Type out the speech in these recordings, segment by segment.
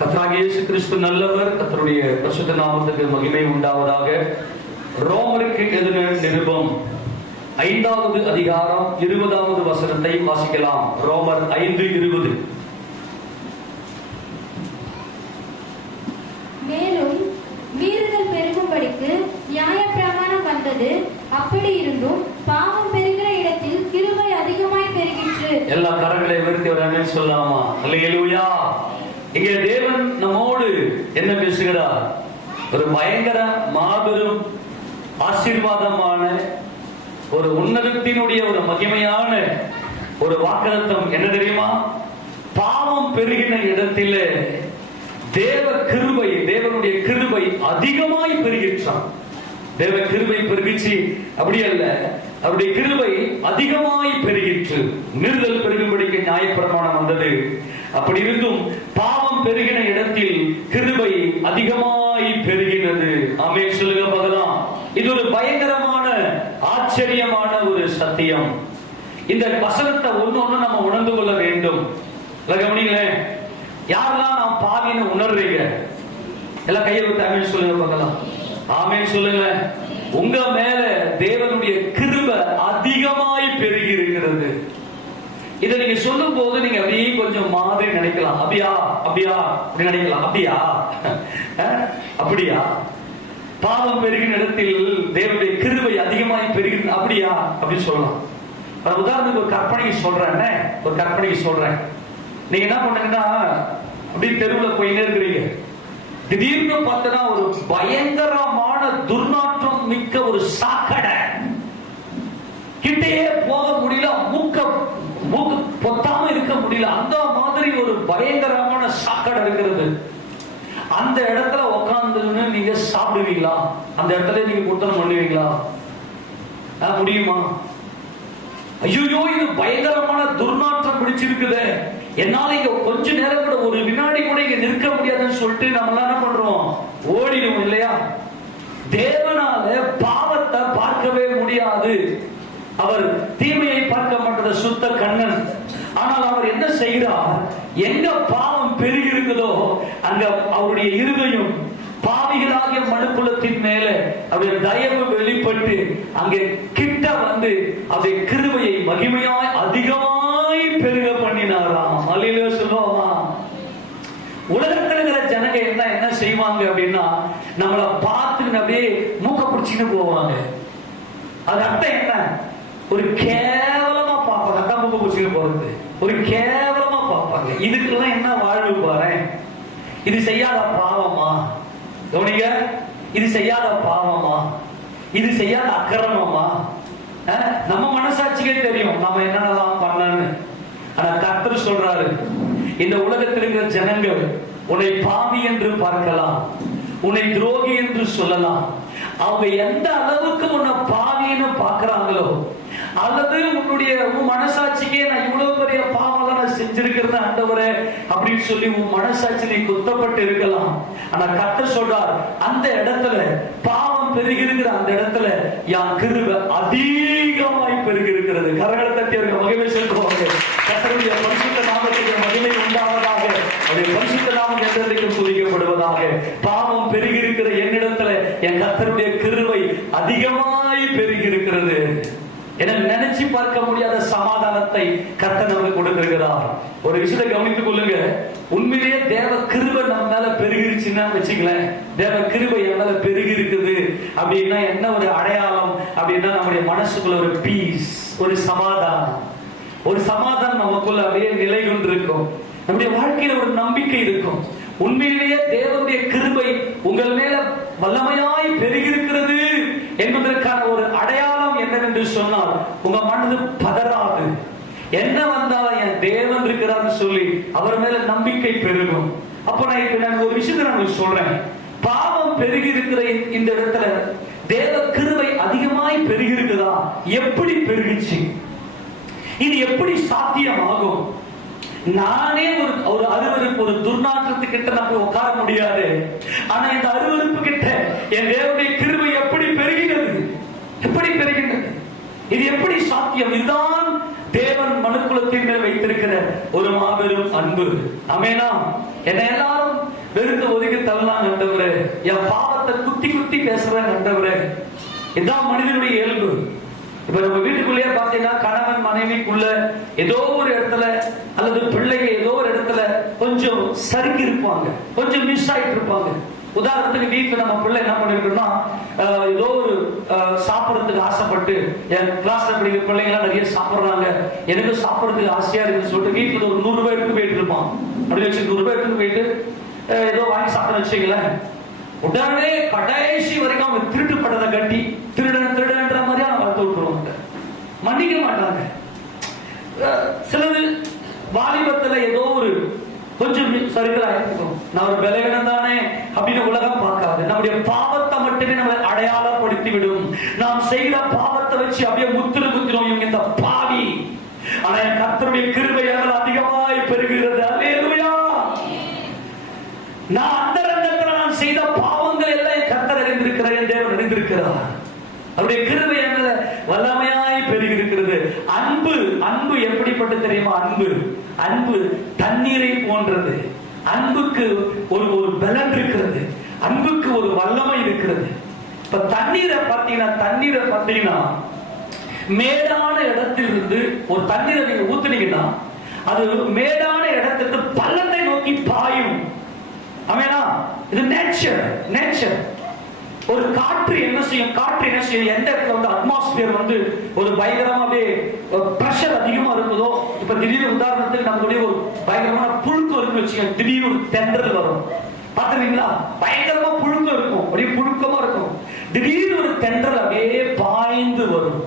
கர்த்தராகிய இயேசு கிறிஸ்து நல்லவர். கர்த்தருடைய பரிசுத்த நாமத்துக்கு மகிமை உண்டாவதாக. ரோமருக்கு எழுதின நிருபம் 5வது அதிகாரம் 20வது வசனத்தை வாசிக்கலாம். ரோமர் 5:20. மேலும் மீறுதல் பெருகும்படிக்கு நியாயப்பிரமாணம் வந்தது, அப்படி இருந்தும் பாவம் பெருகிற இடத்தில் கிருபை அதிகமாய் பெருகிற்று. எல்லா கரங்களை உயர்த்தி ஒரு ஆமென் சொல்லலாமா? அல்லேலூயா. இங்கே தேவன் நம்மோடு என்ன பேசுகிறார்? ஒரு பயங்கர மாபெரும் ஆசீர்வாதமான ஒரு உன்னதத்தினுடைய ஒரு மகிமையான ஒரு வாக்குத்தத்தம் என்ன தெரியுமா? பாவம் பெருகின இடத்திலே தேவனுடைய கிருபை அதிகமாய் பெருகிற்றான். தேவ கிருபை பெருகிச்சு அப்படி அல்ல, அவருடைய கிருபை அதிகமாய் பெருகிற்று. மீறுதல் பெருகும்படிக்கு நியாயப்பிரமாணம் வந்தது, அப்படி இருந்தும் பாவம் பெருகின இடத்தில் கிருபை அதிகமாய் பெருகினது. ஆமென் சொல்லுங்க பார்க்கலாம். இது ஒரு பயங்கரமான ஆச்சரியமான ஒரு சத்தியம். இந்த வசனத்தை ஒண்ணு நம்ம உணர்ந்து கொள்ள வேண்டும். கவனிங்களேன், யாரெல்லாம் நாம் பாவின்னு உணர்றீங்க? எல்லாம் கையை விட்டு ஆமென் சொல்லுங்க பார்க்கலாம். ஆமென் சொல்லுங்க. உங்க மேல தேவனுடைய கிருபை அதிகமாய் பெருகி இருக்கிறது. இதை நீங்க சொல்லும் போது நீங்க அப்படியே கொஞ்சம் மாதிரி நினைக்கலாம். அப்படியா அப்படியா அப்படி நினைக்கலாம். அப்படியா அப்படியா பாவம் பெருகின இடத்தில் தேவனுடைய கிருபை அதிகமாய் பெருகிறது அப்படியா அப்படின்னு சொல்லலாம். உதாரணத்துக்கு ஒரு கற்பனைக்கு சொல்றேன். நீங்க என்ன பண்ணுங்கன்னா, அப்படியே தெருவில் போயிட்டே இருக்கிறீங்க. திடீர்னு பார்த்தா ஒரு பயங்கரமான துர்நாற்றம் மிக்க ஒரு சாக்கடை, கிட்டையே போக முடியல, மூக்கு பொத்தாம இருக்க முடியல, அந்த மாதிரி ஒரு பயங்கரமான சாக்கடை இருக்கிறது. அந்த இடத்துல உட்கார்ந்து நீங்க சாப்பிடுவீங்களா? அந்த இடத்துல நீங்க குற்றம் பண்ணுவீங்களா? முடியுமா? ஐயோ, இது பயங்கரமான துர்நாற்றம் பிடிச்சிருக்குது, என்னால இங்க கொஞ்ச நேரம் கூட ஒரு வினாடி கூட இங்க நிற்க முடியாதுன்னு சொல்லிட்டு நம்ம என்ன பண்றோம்? ஓடிடுவோம் இல்லையா? தேவனால பாவத்தை பார்க்கவே முடியாது. அவர் தீமையை பார்க்க மாட்டத சுத்த கண்ணன். ஆனால் அவர் என்ன செய்கிறார்? எங்க பாவம் பெருகி இருக்குதோ அங்க அவருடைய இருதயம் பாவிகளாகிய மனுக்குலத்தின் மேல அவருடைய தயவு வெளிப்பட்டு அங்கே கிட்ட வந்து அவருடைய கிருபையை மகிமையாய் அதிகமாய் பெருக பண்ணினாராம். அல்லேலூயா சொல்லுவோமா? உலகத்தில் இருக்கிற ஜனங்க என்ன செய்வாங்க அப்படின்னா, நம்மளை பார்த்து அப்படியே மூக்க பிடிச்சின்னு போவாங்க. அது அர்த்தம் என்ன? ஒரு கேவலமா பார்ப்பாங்க. அதான் மூக்க பிடிச்சின்னு போறது ஒரு கேவலமா பார்ப்பாங்க. இதுக்கெல்லாம் என்ன வாழ்வு பாரு? இது செய்யாத பாவமா? கவனிங்க, இது செய்யாத பாவமா? இது செய்யாத அக்கிரமமா? நம்ம மனசாட்சிக்கே தெரியும் நம்ம என்னென்னலாம் பண்ணன்னு. ஆனா கர்த்தர் சொல்றாரு, இந்த உலகத்தில் இருக்கிற ஜனங்கள் உன்னை பாவி என்று பார்க்கலாம், உன்னை துரோகி என்று சொல்லலாம். அவங்க எந்த அளவுக்கு உன்னை பாவின்னு பார்க்கறாங்களோ, அல்லது உன் மனசாட்சிக்கே நான் இவ்வளவு பெரிய பாவம் நான் செஞ்சிருக்கிறது ஆண்டவரே அப்படின்னு சொல்லி உன் மனசாட்சி நீ குத்தப்பட்டு இருக்கலாம். ஆனா கர்த்தர் சொல்றார், அந்த இடத்துல பாவம் பெருகி இருக்கிற அந்த இடத்துல என் கிருபை அதிகமாய் பெருகி இருக்கிறது. கரங்களை தட்டி அவர்கள் மகிமை சொல்லுவாங்க. கர்த்தருடைய பரிசுத்த நாமத்துக்கு மகிமை உண்டாவதாக. அவருடைய பரிசுத்த நாமம் என்றைக்கும் துதிக்கப்படுவதாக. பாவம் பெருகி இருக்கிற என்னிடத்துல என் கர்த்தருடைய கிருபை அதிகமாய் பெருகி இருக்கிறது. என நினைச்சு பார்க்க முடியாத சமாதானத்தை கர்த்தர் நமக்கு கொடுத்திருக்கிறார். ஒரு விஷயத்தை கவனித்துக் கொள்ளுங்க. உண்மையிலேயே தேவ கிருபை நம்ம மேல பெருகிருச்சுன்னா வச்சுங்களேன், தேவ கிருபை என் மேல பெருகி இருக்குது அப்படின்னா என்ன ஒரு அடையாளம் அப்படின்னா, நம்முடைய மனசுக்குள்ள ஒரு பீஸ், ஒரு சமாதானம் நமக்குள்ள அப்படியே நிலை கொண்டு இருக்கும். நம்முடைய வாழ்க்கையில ஒரு நம்பிக்கை இருக்கும். உண்மையிலேயே தேவனுடைய கிருபை உங்கள் மேல வல்லமையாய் பெருகிருக்கிறது என்பதற்கான ஒரு அடையாளம் என்னவென்று சொன்னால், உங்க மனது பதறாது. என்ன வந்தாலும் என் தேவன் இருக்கிறான்னு சொல்லி அவர் மேல நம்பிக்கை பெருகும். அப்ப நான் ஒரு விஷயத்தை நான் சொல்றேன். பாவம் பெருகி இருக்கிற இந்த இடத்துல தேவ கிருபை அதிகமாய் பெருகி இருக்குதா? எப்படி பெருகிச்சு? இது எப்படி சாத்தியமாகும்? நானே ஒரு அருவருப்பு, ஒரு துர்நாற்றத்துக்கிட்ட நான் போய் உட்கார முடியாது. ஆனா இந்த அருவருப்பு கிட்ட என் தேவனுடைய கிருபை எப்படி பெருகினது? இது எப்படி சாத்தியம்? இதுதான் தேவன் மனுக்குலத்தின் மேல் வைத்திருக்கிற ஒரு மாபெரும் அன்பு. ஆமெனா? என்ன எல்லாரும் வெறுத்து ஒதுக்கி தள்ளலாம் ஆண்டவரே. என் பாவத்தை குத்தி குத்தி பேசுறேன் ஆண்டவரே. இதான் மனிதனுடைய இயல்பு. இப்ப நம்ம வீட்டுக்குள்ளேயே பாத்தீங்கன்னா கணவன் மனைவிக்குள்ள ஏதோ ஒரு இடத்துல அல்லது பிள்ளைங்க ஏதோ ஒரு இடத்துல கொஞ்சம் சறுக்கி இருப்பாங்க, கொஞ்சம் மிஸ் ஆயிட்டு இருப்பாங்க. உதாரணத்துக்கு வீட்டுல நம்ம பிள்ளை என்ன பண்ணிருக்கோம்னா ஏதோ ஒரு சாப்பிடறதுக்கு ஆசைப்பட்டு, என் கிளாஸ்ல படிக்கிற பிள்ளைங்க எல்லாம் நிறைய சாப்பிடுறாங்க, எனக்கு சாப்பிடறதுக்கு ஆசையா இருக்குன்னு சொல்லிட்டு வீட்டுல ஒரு 100 ரூபாய் எடுத்து போயிட்டு இருப்பான். அப்படி வச்சு 100 ரூபாய் எடுத்து போயிட்டு ஏதோ வாங்கி சாப்பிட வச்சுங்களேன், உடனே கடைசி வரைக்கும் அவங்க திருட்டு படத்தை கட்டி திருடன்ற மாதிரியா வளர்த்து விட்டுருவாங்க, மன்னிக்க மாட்டாங்க. சிலது வாலிபத்துல ஏதோ ஒரு கொஞ்சம் சரிகளா இருக்கும், நான் ஒரு பலவீனம் தானே அப்படின்னு உலகம் பார்க்காது. நம்முடைய பாவத்தை மட்டுமே நம்ம அடையாளப்படுத்தி விடும். நாம் செய்த பாவத்தை வச்சு அப்படியே முத்திரும் இவங்க இந்த பாவி. ஆனா என் கர்த்தருடைய கிருபை அதிகமாய் பெறுகிறது. அல்லேலூயா. நான் அந்தரங்கத்துல நான் செய்த பாவங்கள் எல்லாம் என் கர்த்தர் அறிந்திருக்கிறார், என் தேவன் அறிந்திருக்கிறார். அவருடைய கிருபை வல்லமையாய் பெருகி இருக்கிறது. அன்பு அன்பு எப்படிப்பட்ட தெரியுமா? அன்பு தண்ணீரை போன்றது. அன்புக்கு ஒரு பலன் இருக்கிறது, அன்புக்கு ஒரு வல்லமை இருக்கிறது. இப்ப தண்ணீரை பார்த்தீங்கன்னா மேடான இடத்திலிருந்து ஒரு தண்ணீரை நீங்க ஊத்துனீங்கன்னா அது மேடான இடத்திற்கு பள்ளத்தை நோக்கி பாயும். ஆமெனா? இது நேச்சர். ஒரு காற்று என்ன செய்யும்? எந்த இடத்துல வந்து அட்மாஸ்பியர் வந்து ஒரு பயங்கரமா பிரஷர் அதிகமா இருக்குதோ, இப்ப திடீர்னு உதாரணத்துக்கு நம்மளுடைய ஒரு பயங்கரமான புழுக்கம் இருக்குன்னு வச்சுக்கோங்க, திடீர்னு ஒரு தென்றல் வரும். பாத்துறீங்களா? பயங்கரமா புழுக்கம் இருக்கும், அப்படியே புழுக்கமா இருக்கும். திடீர்னு ஒரு தென்றல் அப்படியே பாய்ந்து வரும்.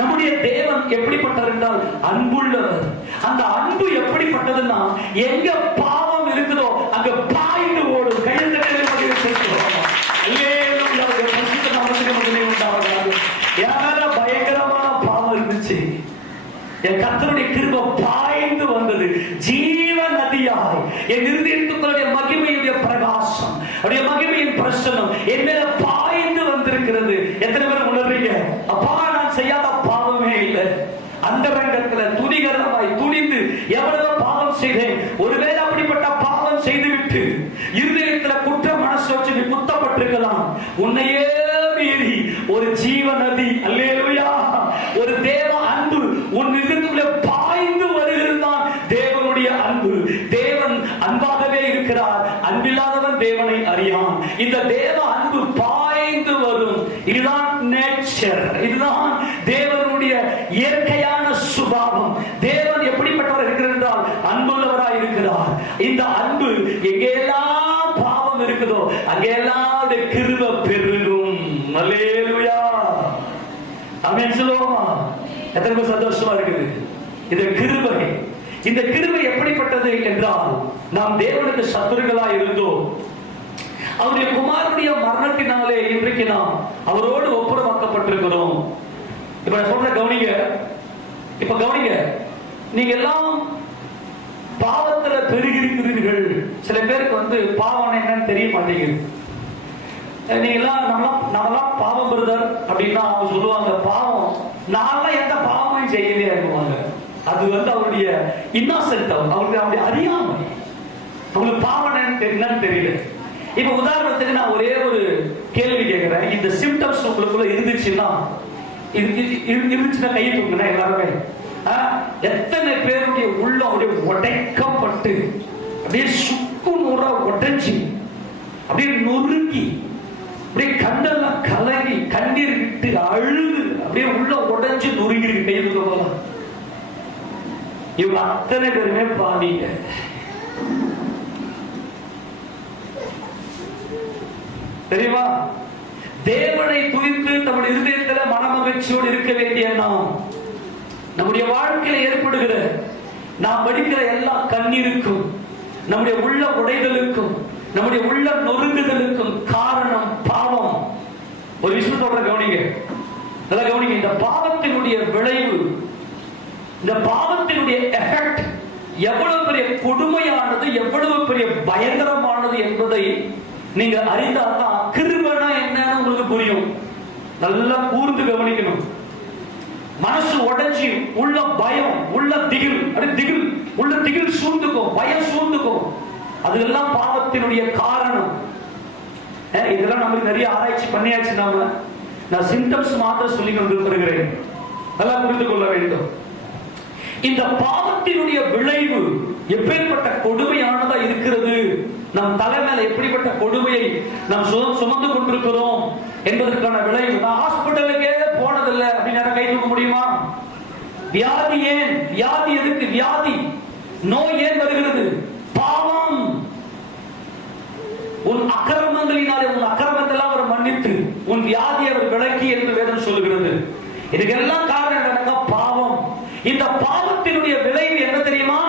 நம்முடைய தேவன் எப்படிப்பட்டவர் என்றால் அன்புள்ளவர். அந்த அன்பு எப்படிப்பட்டதுன்னா எங்க பாவம் இருக்குதோ அங்க பாய்ந்து ஓடும். கையில் பயங்கரமான பாவம் இருந்துச்சு, என் கர்த்தருடைய கிருபை பாய்ந்து வந்தது ஜீவ நதியாய். என் இருதயத்துக்குள்ள மகிமையுடைய பிரகாசம், அவருடைய மகிமையின் பிரசன்னம் என் மேல பாய்ந்து வந்திருக்கிறது. எத்தனை பேர் உணர்றீங்க? அப்பா, நான் செய்யாத பாவமே இல்லை. அந்த ரங்கத்துல துணிகரமாய் துணிந்து எவ்வளவு பாவம் செய்தேன். ஒருவேளை அப்படிப்பட்ட பாவம் செய்துவிட்டு இருதயத்துல குற்ற மனசு வச்சு நீ குத்தப்பட்டிருக்கலாம். உன்னையே மீறி ஒரு ஜீவ நதி, அல்லேலூயா, ஒரு தேவ அன்பு உன் இதயத்துக்குள்ளே பாய்ந்து வருகிறதுதான் தேவனுடைய அன்பு. தேவன் அன்பாகவே இருக்கிறார், அன்பில்லாதவன் தேவனை அறியான். இந்த தேவ அன்பு பாய்ந்து வரும். இதுதான் நேச்சர், இதுதான் தேவனுடைய இயற்கையான சுபாவம். தேவன் எப்படிப்பட்டவர் இருக்கிறார் என்றால் அன்புள்ளவராய் இருக்கிறார். இந்த அன்பு எங்கெல்லாம் பாவம் இருக்குதோ அங்கெல்லாம் கிருபை பெருகும். அல்லேலூயா. ஆமென் சொல்லுவோமா? எத்தனை பேர் சந்தோஷமா இருக்குது? இந்த கிருபை எப்படிப்பட்டது என்றால், நாம் தேவனுக்கு சத்துருக்களாய் இருந்தோம், அவருடைய குமாரனுடைய மரணத்தினாலே இன்றைக்கு நாம் அவரோடு ஒப்புரவாக்கப்பட்டிருக்கிறோம். இப்ப நான் சொல்ற கவனிங்க. நீங்க எல்லாம் பாவத்துல பெருகிருக்கிறீர்கள். சில பேருக்கு வந்து பாவம் என்னன்னு தெரிய மாட்டேங்குது. நீங்க எல்லாம் நம்மளாம் பாவம் பிரதர் அப்படின்னா அவங்க சொல்லுவாங்க, பாவம் நான் எந்த பாவமும் செய்யலையா இருக்குவாங்க. அது வந்து அவருடைய இன்னோசென்ட், அவருடைய அறியாமை, அவங்களுக்கு பாவம் என்னன்னு தெரியல. இப்ப உதாரணத்துக்கு நான் ஒரே ஒரு கேள்வி கேட்கிறேன். இந்த சிம்டம்ஸ் உங்களுக்குள்ள இருந்துச்சுன்னா கையை தூக்குனா எல்லாருமே, எத்தனை பேருடைய உள்ள அப்படியே உடைக்கப்பட்டு அப்படியே சுக்கு நூறா உடைஞ்சி அப்படியே நொறுங்கி அப்படியே கண்ணெல்லாம் கலங்கி கண்ணீர் விட்டு அழுது அப்படியே உள்ள உடைஞ்சு நொறுங்கி இருக்கு கையை தூக்க போலாம். இவங்க அத்தனை பேருமே பாவீங்க. தெரியுமா? தேவனை துதித்து நம்முடைய இருதயத்துல மனமகிழ்ச்சியோடு இருக்க வேண்டிய நாம், நம்முடைய வாழ்க்கையில ஏற்படுகிற நாம் படிக்கிற எல்லா கண்ணீருக்கும், நம்முடைய உள்ள உடைதலுக்கும், நம்முடைய உள்ள நொறுங்குதலுக்கும் காரணம் பாவம். ஒரு விஷயம் சொல்ற கவனிங்க, நல்லா கவனிங்க. இந்த பாவத்தினுடைய விளைவு, இந்த பாவத்தினுடைய எஃபெக்ட் எவ்வளவு பெரிய கொடுமையானது, எவ்வளவு பெரிய பயங்கரமானது என்பதை நீங்க அறிந்தால்தான் கிருபைனா என்னன்னு உங்களுக்கு புரியும். நல்லா கூர்ந்து கவனிக்கணும். மனசு உடைஞ்சி உள்ள பயம், உள்ள திகில், உள்ள திகில் சூழ்ந்துக்கும், பயம் சூழ்ந்துக்கும். அதெல்லாம் பாவத்தினுடைய காரணம். இதெல்லாம் நமக்கு நிறைய ஆராய்ச்சி பண்ணியாச்சு. நான் சிம்டம்ஸ் மாத்திரம் சொல்லி கொண்டு வருகிறேன். நல்லா புரிந்து கொள்ள வேண்டும். இந்த பாவத்தினுடைய விளைவு எப்பேற்பட்ட கொடுமையானதா இருக்கிறது, நம் தலைமையில எப்படிப்பட்ட கொடுமையை நாம் சுமந்து கொண்டிருக்கிறோம் என்பதற்கான விளைவு. நான் ஹாஸ்பிட்டலுக்கே போனதில்லை அப்படின்னு கை தூக்க முடியுமா? வியாதி ஏன்? வியாதி எதுக்கு? வியாதி நோய் ஏன் வருகிறது? பாவம். உன் அக்கிரமங்களினாலே உன் அக்கிரமத்தெல்லாம் அவர் மன்னித்து உன் வியாதி அவர் விலக்கி என்று வேதம் சொல்லுகிறது. இதுக்கெல்லாம் காரணம் என்னன்னா பாவம். இந்த பாவத்தினுடைய விளைவு என்ன தெரியுமா?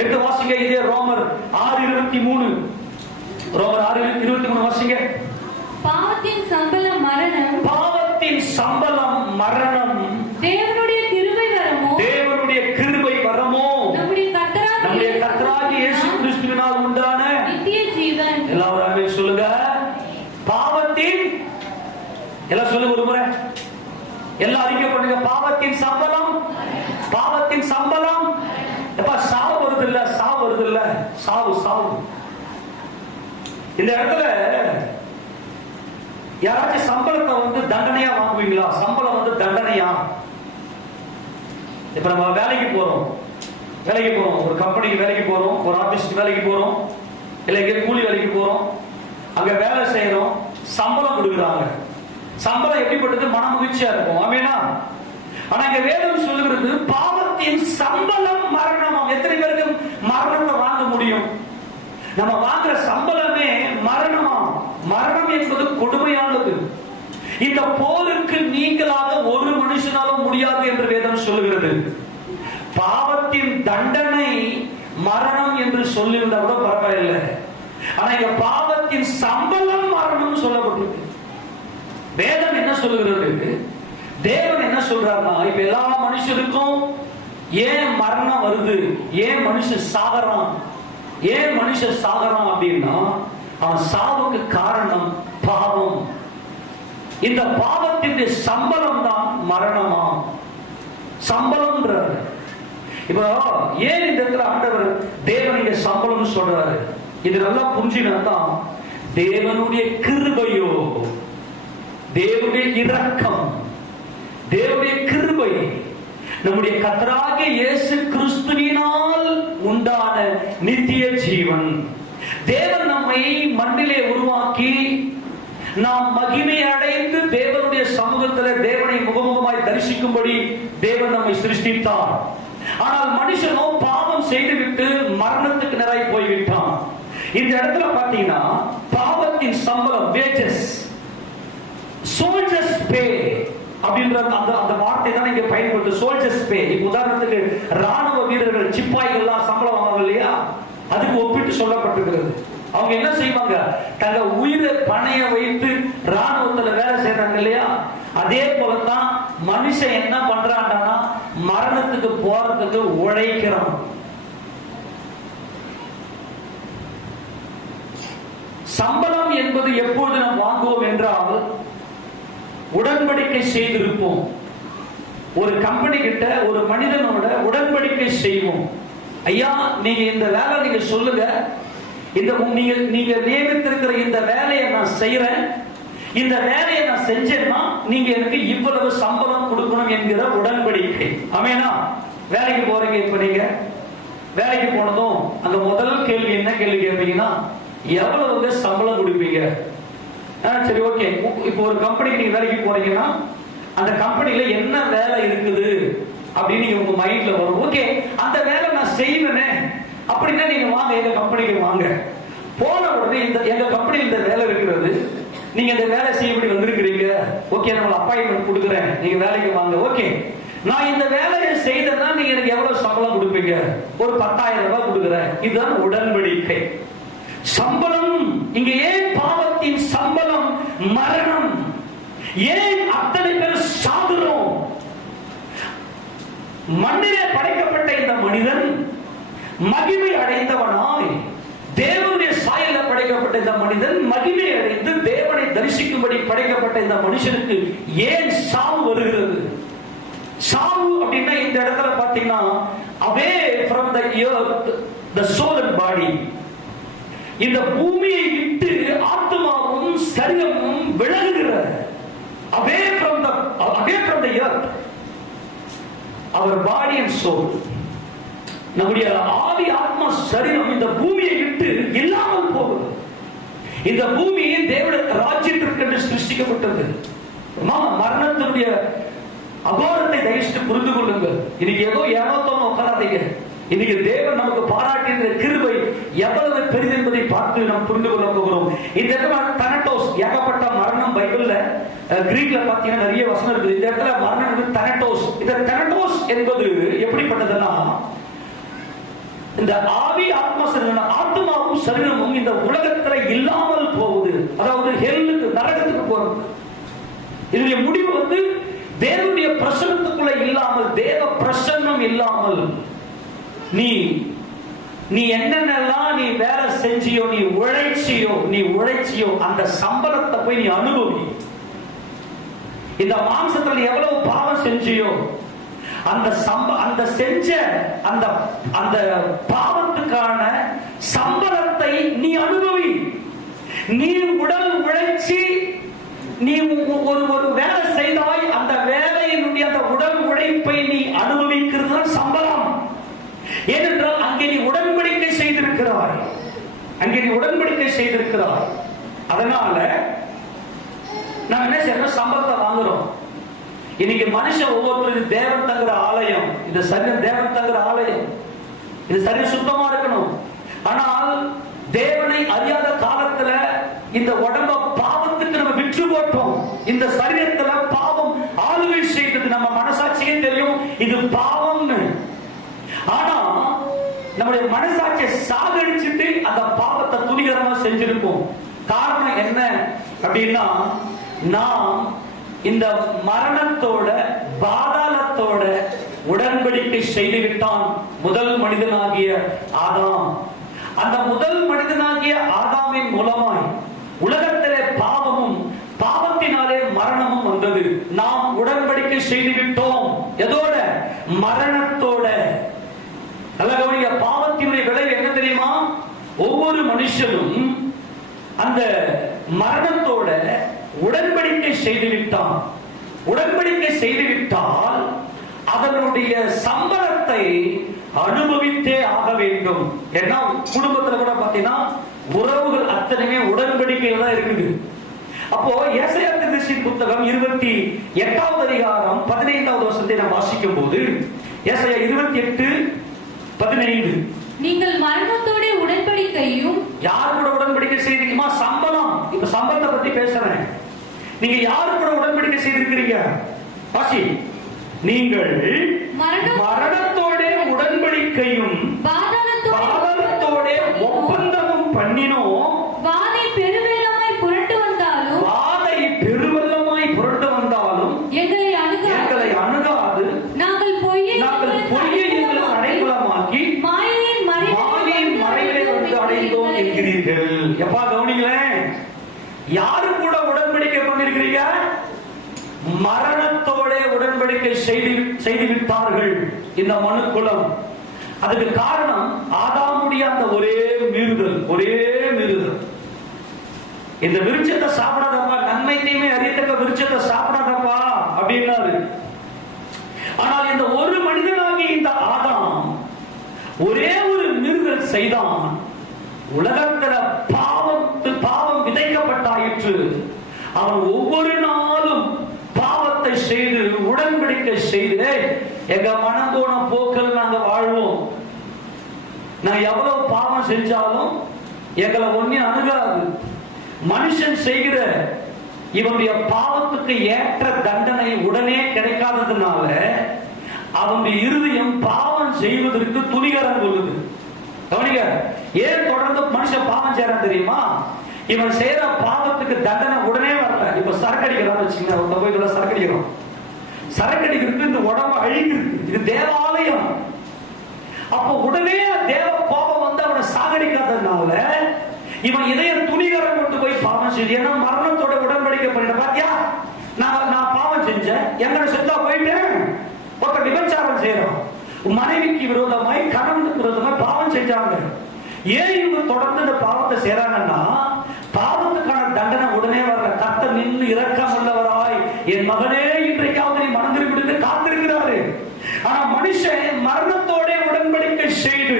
எடுத்து வாசிங்க. இதே ரோமர் 6:23. ரோமர் 6:23 வாசிங்க. பாவத்தின் சம்பளம் மரணம். பாவத்தின் சம்பளம் மரணம். தேவனுடைய கிருபை வரமோ. தேவனுடைய கிருபை வரமோ. நம்முடைய கர்த்தராகிய இயேசு கிறிஸ்துவினால் உண்டான நித்திய ஜீவன். எல்லாரும் ஆமென் சொல்லுங்க. பாவத்தின் எல்லாம் சொல்லுங்க ஒரு முறை. எல்லாம் அறிக்கை பண்ணுங்க. பாவத்தின் சம்பளம். பாவத்தின் சம்பளம். எப்ப சாவு வருது இல்ல? சாவு வருது இல்ல? சாவு சாவு. இந்த இடத்துல யாராச்சும் சம்பளத்தை தண்டனையா வாங்குவீங்களா? சம்பளம் தண்டனையா? இப்ப நம்ம வேலைக்கு போறோம், ஒரு கம்பெனிக்கு வேலைக்கு போறோம், ஒரு ஆபீஸ்க்கு வேலைக்கு போறோம், இல்ல எங்க கூலி வேலைக்கு போறோம், அங்க வேலை செய்யறோம், சம்பளம் கொடுக்குறாங்க. சம்பளம் எப்படிப்பட்டது? மன மகிழ்ச்சியா இருக்கும். ஆமேனா? ஆனா இங்க வேதம் சொல்லுகிறது பாவத்தின் சம்பளம் மரணம். எத்தனை பேருக்கு மரணத்தை வாங்க முடியும்? நம்ம வாங்குற சம்பளமே மரணமா? மரணம் என்பது கொடுமையானது. இந்த போருக்கு நீங்களாக ஒரு மனுஷனாலும் முடியாது என்று வேதம் சொல்லுகிறது. பாவத்தின் தண்டனை மரணம் என்று சொல்லியிருந்தா கூட பரவாயில்லை. ஆனா இங்க பாவத்தின் சம்பளம் மரணம் சொல்லப்பட்டிருக்கு. வேதம் என்ன சொல்லுகிறது? தேவன் என்ன சொல்றாருன்னா, இப்ப எல்லா மனுஷருக்கும் ஏன் மரணம் வருது, ஏன் மனுஷன் சாகறான், ஏன் மனுஷன் சாகறான் அப்படின்னா அவன் சாவுக்கு காரணம் பாவம். இந்த பாவத்தின் சம்பளம் தான் மரணமா? சம்பளம். இப்போ ஏன் இந்த இடத்துல ஆண்டவர் தேவனுடைய சம்பளம் சொல்றாரு? இது நல்லா புரிஞ்சுதான். தேவனுடைய கிருபையோ, தேவனுடைய இரக்கம், தேவனுடைய கிருபை, நம்முடைய கர்த்தராகிய இயேசு கிறிஸ்துவினால் உண்டான நித்திய ஜீவன். தேவன் நம்மை மண்ணிலே உருவாக்கி நாம் மகிமை அடைந்து தேவனுடைய சமூகத்தில் தேவனை முகமுகமாய் தரிசிக்கும்படி தேவன் நம்மை சிருஷ்டித்தார். ஆனால் மனுஷனோ பாவம் செய்துவிட்டு மரணத்துக்கு நேராய் போய்விட்டான். இந்த இடத்துல பாத்தீங்கன்னா பாவத்தின் சம்பளம், வேஜஸ், சோல்ஜர்ஸ் பே அப்படின்ற அந்த வார்த்தை தான் இங்க பயன்படுத்து. சோல்ஜர்ஸ் பே. இப்ப உதாரணத்துக்கு ராணுவ வீரர்கள், சிப்பாய்கள் எல்லாம் சம்பளம் வாங்குவாங்க இல்லையா? அதுக்கு ஒப்பிட்டு சொல்லப்பட்டிருக்கிறது. அவங்க என்ன செய்வாங்க? தங்க உயிரை பணைய வைத்து ராணுவத்துல வேலை செய்யறாங்க இல்லையா? அதே போலதான் மனுஷன் என்ன பண்றான்னா மரணத்துக்கு போறதுக்கு உழைக்கிறான். சம்பளம் என்பது எப்போது நாம் வாங்குவோம் என்றால் உடன்படிக்கை செய்திருப்போம். ஒரு கம்பெனி கிட்ட ஒரு மனிதனோட உடன்படிக்கை செய்வோம். ஐயா, நீங்க இந்த வேலை நீங்க சொல்லுங்க, இந்த நீங்க நியமித்திருக்கிற இந்த வேலையை நான் செய்யறேன், இந்த வேலையை நான் செஞ்சேன்னா நீங்க எனக்கு இவ்வளவு சம்பளம் கொடுக்கணும் என்கிற உடன்படிக்கை. ஆமேனா? வேலைக்கு போறீங்க. இப்ப நீங்க வேலைக்கு போனதும் அந்த முதல் கேள்வி என்ன கேள்வி கேட்பீங்கன்னா, எவ்வளவு சம்பளம் கொடுப்பீங்க? சரி, ஓகே. இப்போ ஒரு கம்பெனிக்கு நீங்க வேலைக்கு போறீங்கன்னா அந்த கம்பெனில என்ன வேலை இருக்குது அப்படின்னு நீங்க உங்க மைண்ட்ல வரும். ஓகே, அந்த வேலை நான் செய்வேனே அப்படின்னா நீங்க வாங்க, எங்க கம்பெனிக்கு வாங்க. போன உடனே எங்க கம்பெனியில் இந்த வேலை இருக்கிறது, நீங்க இந்த வேலை செய்யப்படி வந்திருக்கிறீங்க, ஓகே, நான் அப்பாயின்மெண்ட் கொடுக்குறேன், நீங்க வேலைக்கு வாங்க. ஓகே, நான் இந்த வேலையை செய்தேன்னா நீங்க எனக்கு எவ்வளவு சம்பளம் கொடுப்பீங்க? ஒரு 10,000 ரூபாய் கொடுக்குறேன். இதுதான் உடன்படிக்கை. சம்பளம். இங்க ஏன் பாவத்தின் சம்பளம் மரணம்? ஏன் அத்தனை பேர் சாகுறோம்? மண்ணிலே படைக்கப்பட்ட இந்த மனிதன் மகிமை அடைந்தவனாய், தேவனுடைய சாயல படைக்கப்பட்ட இந்த மனிதன் மகிமை அடைந்து தேவனை தரிசிக்கும்படி படைக்கப்பட்ட இந்த மனுஷனுக்கு ஏன் சாவு வருகிறது? சாவு அப்படின்னா இந்த இடத்துல பாத்தீங்கன்னா away from the earth, the soul and body. இந்த பூமியை விட்டு ஆத்மாவும் சரீரமும் விலகுகிற away from the earth, our body and soul, நம்முடைய ஆவி ஆத்மா சரீரம் இந்த பூமியை விட்டு இல்லாமல் போகுது. இந்த பூமி தேவனுடைய ராஜ்யத்திற்கு சிருஷ்டிக்கப்பட்டது. மரணத்தினுடைய அகோரத்தை தயவுசெய்து புரிந்து கொள்ளுங்கள். இன்னைக்கு ஏதோ ஏனோத்தோன்னு உட்காராதீங்க. இன்னைக்கு தேவன் நமக்கு பாராட்டிய கிருபை எவ்வளவு பெரிது என்பதை பார்த்து நாம் புரிந்து கொள்ள போகிறோம். இந்த இடத்துல தனட்டோஸ், ஏகப்பட்ட மரணம் பைபிள்ல கிரீக்ல பாத்தீங்கன்னா நிறைய வசனம் இருக்குது. இந்த இடத்துல மரணம் தனட்டோஸ். இந்த தனட்டோஸ் என்பது எப்படிப்பட்டதுன்னா, இந்த ஆவி ஆத்மா சரீரம், ஆத்மாவும் சரீரமும் இந்த உலகத்துல இல்லாமல் போகுது. அதாவது ஹெல்லுக்கு, நரகத்துக்கு போறது. இதனுடைய முடிவு வந்து தேவனுடைய பிரசன்னத்துக்குள்ள இல்லாமல், தேவ பிரசன்னம் இல்லாமல் நீ என்னென்னலாம் நீ வேலை செஞ்சியோ, நீ உழைச்சியோ அந்த சம்பளத்தை போய் நீ அனுபவி. இந்த மாம்சத்துல எவ்வளவு பாவம் செஞ்சியோ அந்த செஞ்ச அந்த பாவத்துக்கான சம்பளத்தை நீ அனுபவி. நீ உடல் உழைச்சி நீ ஒரு வேலை செய்தாய், அந்த வேலையினுடைய அந்த உடல் உழைப்பை நீ அனுபவிக்கிறது சம்பளம். ஏனென்றால் அங்கே நீ உடன்படிக்கை செய்திருக்கிறாய். அதனால நாம் என்ன செய்யறோம்? சம்பளத்தை வாங்குறோம். இன்னைக்கு மனுஷன் ஒவ்வொருத்தரும் தேவன் தங்குற ஆலயம், இந்த சரீரம் தேவன் தங்குற ஆலயம், இந்த சரீரம் சுத்தமா இருக்கணும். ஆனால் தேவனை அறியாத காலத்துல இந்த உடம்ப பாவத்துக்கு நம்ம விற்று போட்டோம். இந்த சரீரத்துல பாவம் ஆளுகை செய்தது. நம்ம மனசாட்சியே தெரியும் இது பாவம்னு. ஆனா நம்முடைய மனசாட்சியை சாகடிச்சுட்டு அந்த பாவத்தை துணிகரமா செஞ்சிருப்போம். காரணம் என்ன அப்படின்னா, நாம் இந்த மரணத்தோட பாதாளத்தோட உடன்படிக்கை செய்துவிட்டான் முதல் மனிதனாகிய ஆதாம். அந்த முதல் மனிதனாகிய ஆதாமின் மூலமாய் உலகத்திலே பாவமும் பாவத்தினாலே மரணமும் வந்தது. நாம் உடன்படிக்கை செய்துவிட்டோம். எதோட? மரணத்தோட. நல்ல கவனிங்க, பாவத்தினுடைய விளைவு என்ன தெரியுமா? ஒவ்வொரு மனுஷனும் அந்த மரணத்தோட உடன்படிக்கை செய்துவிட்டான். உடன்படிக்கை செய்துவிட்டால் அதனுடைய சம்பளத்தை அனுபவித்தே ஆக வேண்டும். ஏன்னா குடும்பத்துல கூட பாத்தீங்கன்னா உறவுகள் அத்தனையுமே உடன்படிக்கையில தான் இருக்குது. அப்போ ஏசாயா தீர்க்கதரிசியின் புத்தகம் 28வது அதிகாரம் 15வது வசனத்தை நாம் வாசிக்கும் போது, ஏசாயா 28:15, நீங்கள் மரணத்தோட உடன்படிக்கையும். யார் கூட உடன்படிக்கை செய்தீங்கமா? சம்பளம். இப்ப சம்பளத்தை பத்தி பேசுறேன். நீங்க யாரு கூட உடன்படிக்கை செய்திருக்கிறீங்க? வாசி. நீங்கள் மரணத்தோட உடன்படிக்கையும் பாதாளத்தோட ஒப்பந்தமும் பண்ணினோம். வாதை பெருவெள்ளமாய் புரட்டு வந்தாலும் எங்களை அணுகாது. நாங்கள் பொய்யை எங்களுக்கு அடைக்கலமாக்கி மாயையின் மறைவிலே வந்து அடைந்தோம் என்கிறீர்கள். எப்பா கவனிங்களேன், யாரு கூட உடன்படிக்கை பண்ணிருக்கிறீங்க? மரணத்தோட உடன்படிக்கை செய்து விட்டார்கள் இந்த மனுக்குலம். அதுக்கு காரணம் ஆதாமுடைய அந்த ஒரே மீறுதல். இந்த விருட்சத்தை சாப்பிடாதப்பா, நன்மை தீமை அறியத்தக்க விருட்சத்தை சாப்பிடாதப்பா அப்படின்னாரு. ஆனால் இந்த ஒரு மனிதனாகிய இந்த ஆதாம் ஒரே ஒரு மீறுதல் செய்தான். உலகத்துல பாவம் விதைக்கப்பட்டாயிற்று. அவன் ஒவ்வொரு நாளும் பாவத்தை செய்து உடன்படிக்கை செய்து, எங்க மனம் போன போக்கில் நாங்க வாழ்வோம், நான் எவ்வளவு பாவம் செஞ்சாலும் எங்களை ஒன்னே அணுகாது. மனுஷன் செய்கிற இவனுடைய பாவத்துக்கு ஏற்ற தண்டனை உடனே கிடைக்காததுனால அவனுடைய இருதயம் பாவம் செய்வதற்கு துணிகரம் கொள்ளுது. கவனிங்க, ஏன் தொடர்ந்து மனுஷன் பாவம் செய்யறான் தெரியுமா? இவன் செய்யற பாவத்துக்கு தண்டனை உடனே வரல. இப்ப சரக்கடிக்கிறான்னு வச்சுக்கோங்க, சரக்கடிக்கிறது இந்த உடம்பு அழிக்கிறது. இது தேவாலயம். அப்ப உடனே தேவ கோபம் வந்து அவனை சாகடிக்காததுனால இவன் இதய துணிகரம் கொண்டு போய் பாவம் செஞ்சு, ஏன்னா மரணத்தோட உடன்படிக்கை பண்ணிட்ட. பாத்தியா, நான் பாவம் செஞ்சேன், எங்களை செத்தா போயிட்டேன். விபச்சாரம் செய்யறோம், மனைவிக்கு விரோதமாய் கணவனுக்கு விரோதமாய் பாவம் செஞ்சாங்க. ஏன் இவங்க தொடர்ந்து இந்த பாவத்தை செய்றாங்கன்னா, பாவத்துக்கான தண்டனை உடனே வரல. கர்த்தர் நின்று இரக்கம் உள்ளவராய், என் மகனே இன்றைக்காவது நீ மனம் திரும்பி காத்திருக்கிறாரு. ஆனா மனுஷன் மரணத்தோட உடன்படிக்கை செய்து,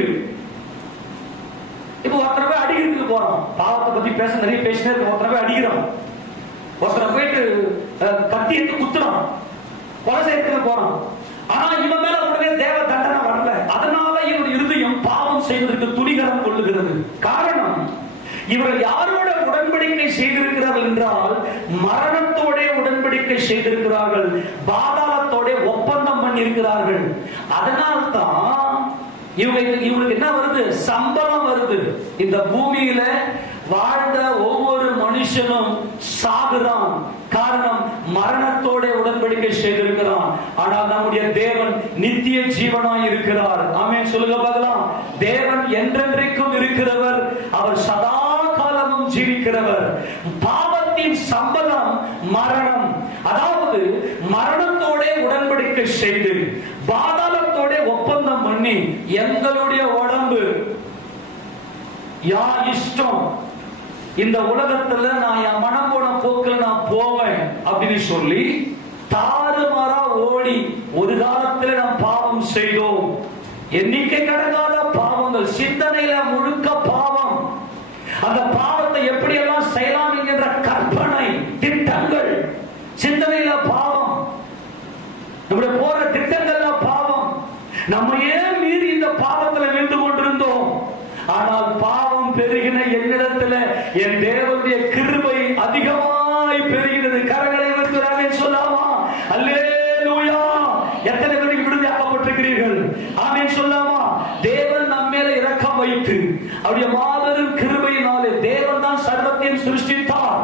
இப்ப ஒருத்தர போய் அடிக்கிறதுக்கு போறோம். பாவத்தை பத்தி பேச நிறைய பேசினே இருக்க. ஒருத்தர போய் அடிக்கிறோம், ஒருத்தர போயிட்டு கத்தி எடுத்து குத்துறோம், கொலை செய்யறதுக்கு போறோம். ஆனா இவன் மேல உடனே தேவ தண்டனை வரல. அதனால இவருடைய இருதயம் பாவம் செய்வதற்கு துணிகரம் கொள்ளுகிறது. காரணம், இவர்கள் யாரோட உடன்படிக்கை செய்திருக்கிறார்கள் என்றால், மரணத்தோட உடன்படிக்கை செய்திருக்கிறார்கள், பாதாளத்தோட ஒப்பந்தம் பண்ணி இருக்கிறார்கள். அதனால்தான் இவங்களுக்கு என்ன வருது? சம்பளம் வருது. இந்த பூமியில வாழ்ந்த ஒவ்வொரு மனுஷனும் சாகுறான். காரணம், மரணத்தோட உடன்படிக்கை செய்திருக்கிறான். ஆனால் நம்முடைய தேவன் நித்திய ஜீவனாய் இருக்கிறார். ஆமென் சொல்லுங்க பார்க்கலாம். தேவன் என்றென்றைக்கும் இருக்கிறவர், அவர் சதா காலமும் ஜீவிக்கிறவர். பாவத்தின் சம்பளம் மரணம். அதாவது மரணத்தோட உடன்படிக்கை செய்து, பாதாளத்தோட ஒப்பந்தம் பண்ணி, எங்களுடைய உடம்பு யா இஷ்டம், இந்த உலகத்துல நான் என் மனம் போன போக்கில் நான் போவேன் அப்படின்னு சொல்லி தாறுமாறா ஓடி ஒரு காலத்துல நாம் பாவம் செய்தோம். எண்ணிக்கை கடங்காத பாவங்கள், சிந்தனையில முழுக்க பாவம். அந்த பாவத்தை எப்படியெல்லாம் செய்யலாம் என்கின்ற கற்பனை திட்டங்கள், சிந்தனையில பாவம், நம்முடைய போற திட்டங்கள்ல பாவம். நம்ம ஏன் மீறி இந்த பாவத்துல விழுந்து கொண்டிருந்தோம்? ஆனால் பாவம் பெருகின என்னிடத்துல என் தேவனுடைய கிருபை அதிகமாய் பெருகினது. கரங்களை வைக்கிறாங்க சொல்லாமா? அல்லேலூயா. எத்தனை பேருக்கு விடுதலையாக்கப்பட்டிருக்கிறீர்கள்? ஆமென் சொல்லாமா? தேவன் நம்ம மேல இரக்கம் வைத்து அவருடைய மாபெரும் கிருபையினாலே தேவன் தான் சர்வத்தையும் சிருஷ்டித்தார்.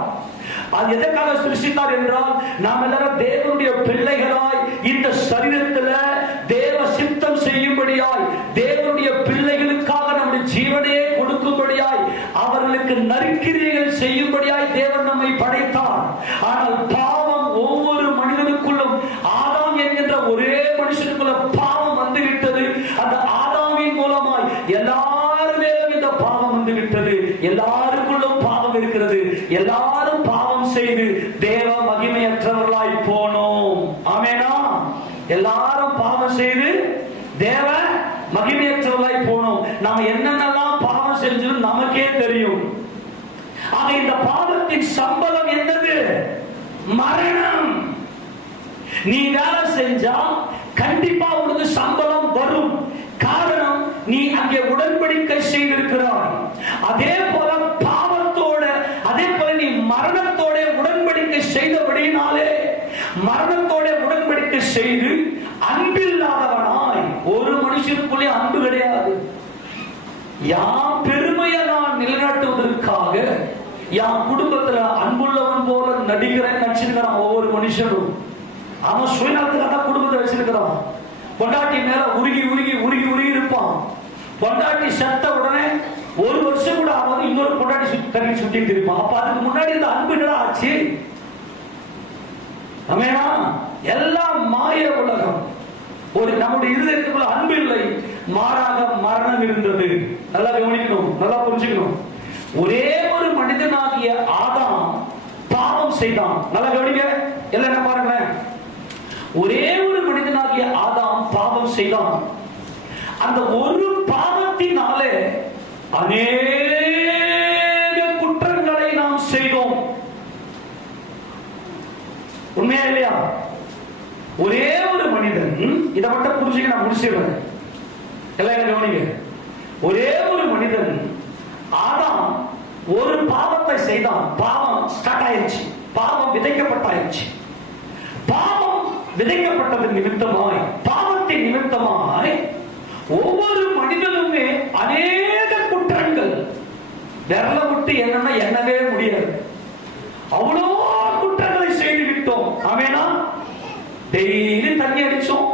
அது எதற்காக சிருஷ்டித்தார் என்றால், நாம் எல்லாரும் தேவனுடைய பிள்ளைகளாய் இந்த சரீரத்துல தேவ சித்தம் செய்யும்படியாய், தேவனுடைய பிள்ளைகளுக்காக நம்முடைய ஜீவனையே கொடுக்கும்படியாய், அவர்களுக்கு நற்கிரியைகள் செய்யும்படியாய் தேவன் நம்மை படைத்தார். ஆனால் பாவம் ஒவ்வொரு மனிதனுக்குள்ளும், ஆதாம் என்கின்ற ஒரே மனுஷனுக்குள்ள பாவம் வந்துவிட்டது. அந்த ஆதாமின் மூலமாய் எல்லாருமே இந்த பாவம் வந்துவிட்டது. எல்லாருக்குள்ளும் பாவம் இருக்கிறது. எல்லாரும் பாவம் செய்து தேவ மகிமையற்றவர்களாய் போனோம். ஆமெனா? எல்லாரும் பாவம் செய்து தேவ மகிமையற்றவர்களாய் போனோம். நாம் என்னென்னலாம் பாவம் செஞ்சோம் நமக்கே தெரியும். ஆக இந்த பாவத்தின் சம்பளம் என்னது? மரணம். நீ வேலை செஞ்சா கண்டிப்பா உனக்கு சம்பளம் வரும். காரணம், நீ அங்கே உடன்படிக்கை செய்திருக்கிறாய். அதே போல பாவத்தோட, அதே போல நீ மரணத்தோட உடன்படிக்கை செய்தபடியினாலே, மரணத்தோட உடன்படிக்கை செய்து அன்பில்லாதவனாய், ஒரு மனுஷனுக்குள்ளே அன்பு கிடையாது. யான் பெருமையை நான் நிலைநாட்டுவதற்காக என் குடும்பத்துல அன்புள்ளவன் போல நடிக்கிறேன் நினைச்சிருக்கிறான் ஒவ்வொரு மனுஷனும். அவன் சுயநலத்துக்காக குடும்பத்தை வச்சிருக்கிறான். பொண்டாட்டி மேல உருகி உருகி உருகி உருகி இருப்பான். பொண்டாட்டி செத்த உடனே ஒரு வருஷம் கூட ஆகாது இன்னொரு பொண்டாட்டி கட்டி சுத்திட்டு இருப்பான். அப்ப அதுக்கு முன்னாடி இந்த அன்பு என்னடா ஆச்சு? ஆமெனா? எல்லாம் மாய உலகம். ஒரு நம்முடைய இருதயத்துக்குள்ள அன்பு இல்லை, மாறாக மரணம் இருந்தது. நல்லா கவனிக்கணும், நல்லா புரிஞ்சுக்கணும். ஒரே ஒரு மனிதனாகிய ஆதாம் பாவம் செய்தான். நல்லா கவனிக்க, எல்லாம் என்ன பாருங்க. ஒரே ஒரு மனிதனாகிய ஆதாம் பாவம் செய்தான். அந்த ஒரு பாவத்தினாலே அநேக குற்றங்களை நாம் செய்தோம். உண்மையா இல்லையா? ஒரே ஒரு மனிதன், இதை மட்டும் புரிஞ்சுக்க நான் முடிச்சிடுறேன். எல்லாம் என்ன கவனிங்க. ஒரே ஒரு மனிதன் ஆதாம் ஒரு பாவத்தை செய்தான். பாவம் ஸ்டார்ட் ஆயிடுச்சு, பாவம் விதைக்கப்பட்டாயிடுச்சு. பாவம் விதைக்கப்பட்டது நிமித்தமாய், பாவத்தின் நிமித்தமாய் ஒவ்வொரு மனிதனுமே அநேக குற்றங்கள், விரல விட்டு என்னன்னா எண்ணவே முடியாது, அவ்வளோ குற்றங்களை செய்து விட்டோம். ஆமெனா? டெய்லி தண்ணி அடிச்சோம்,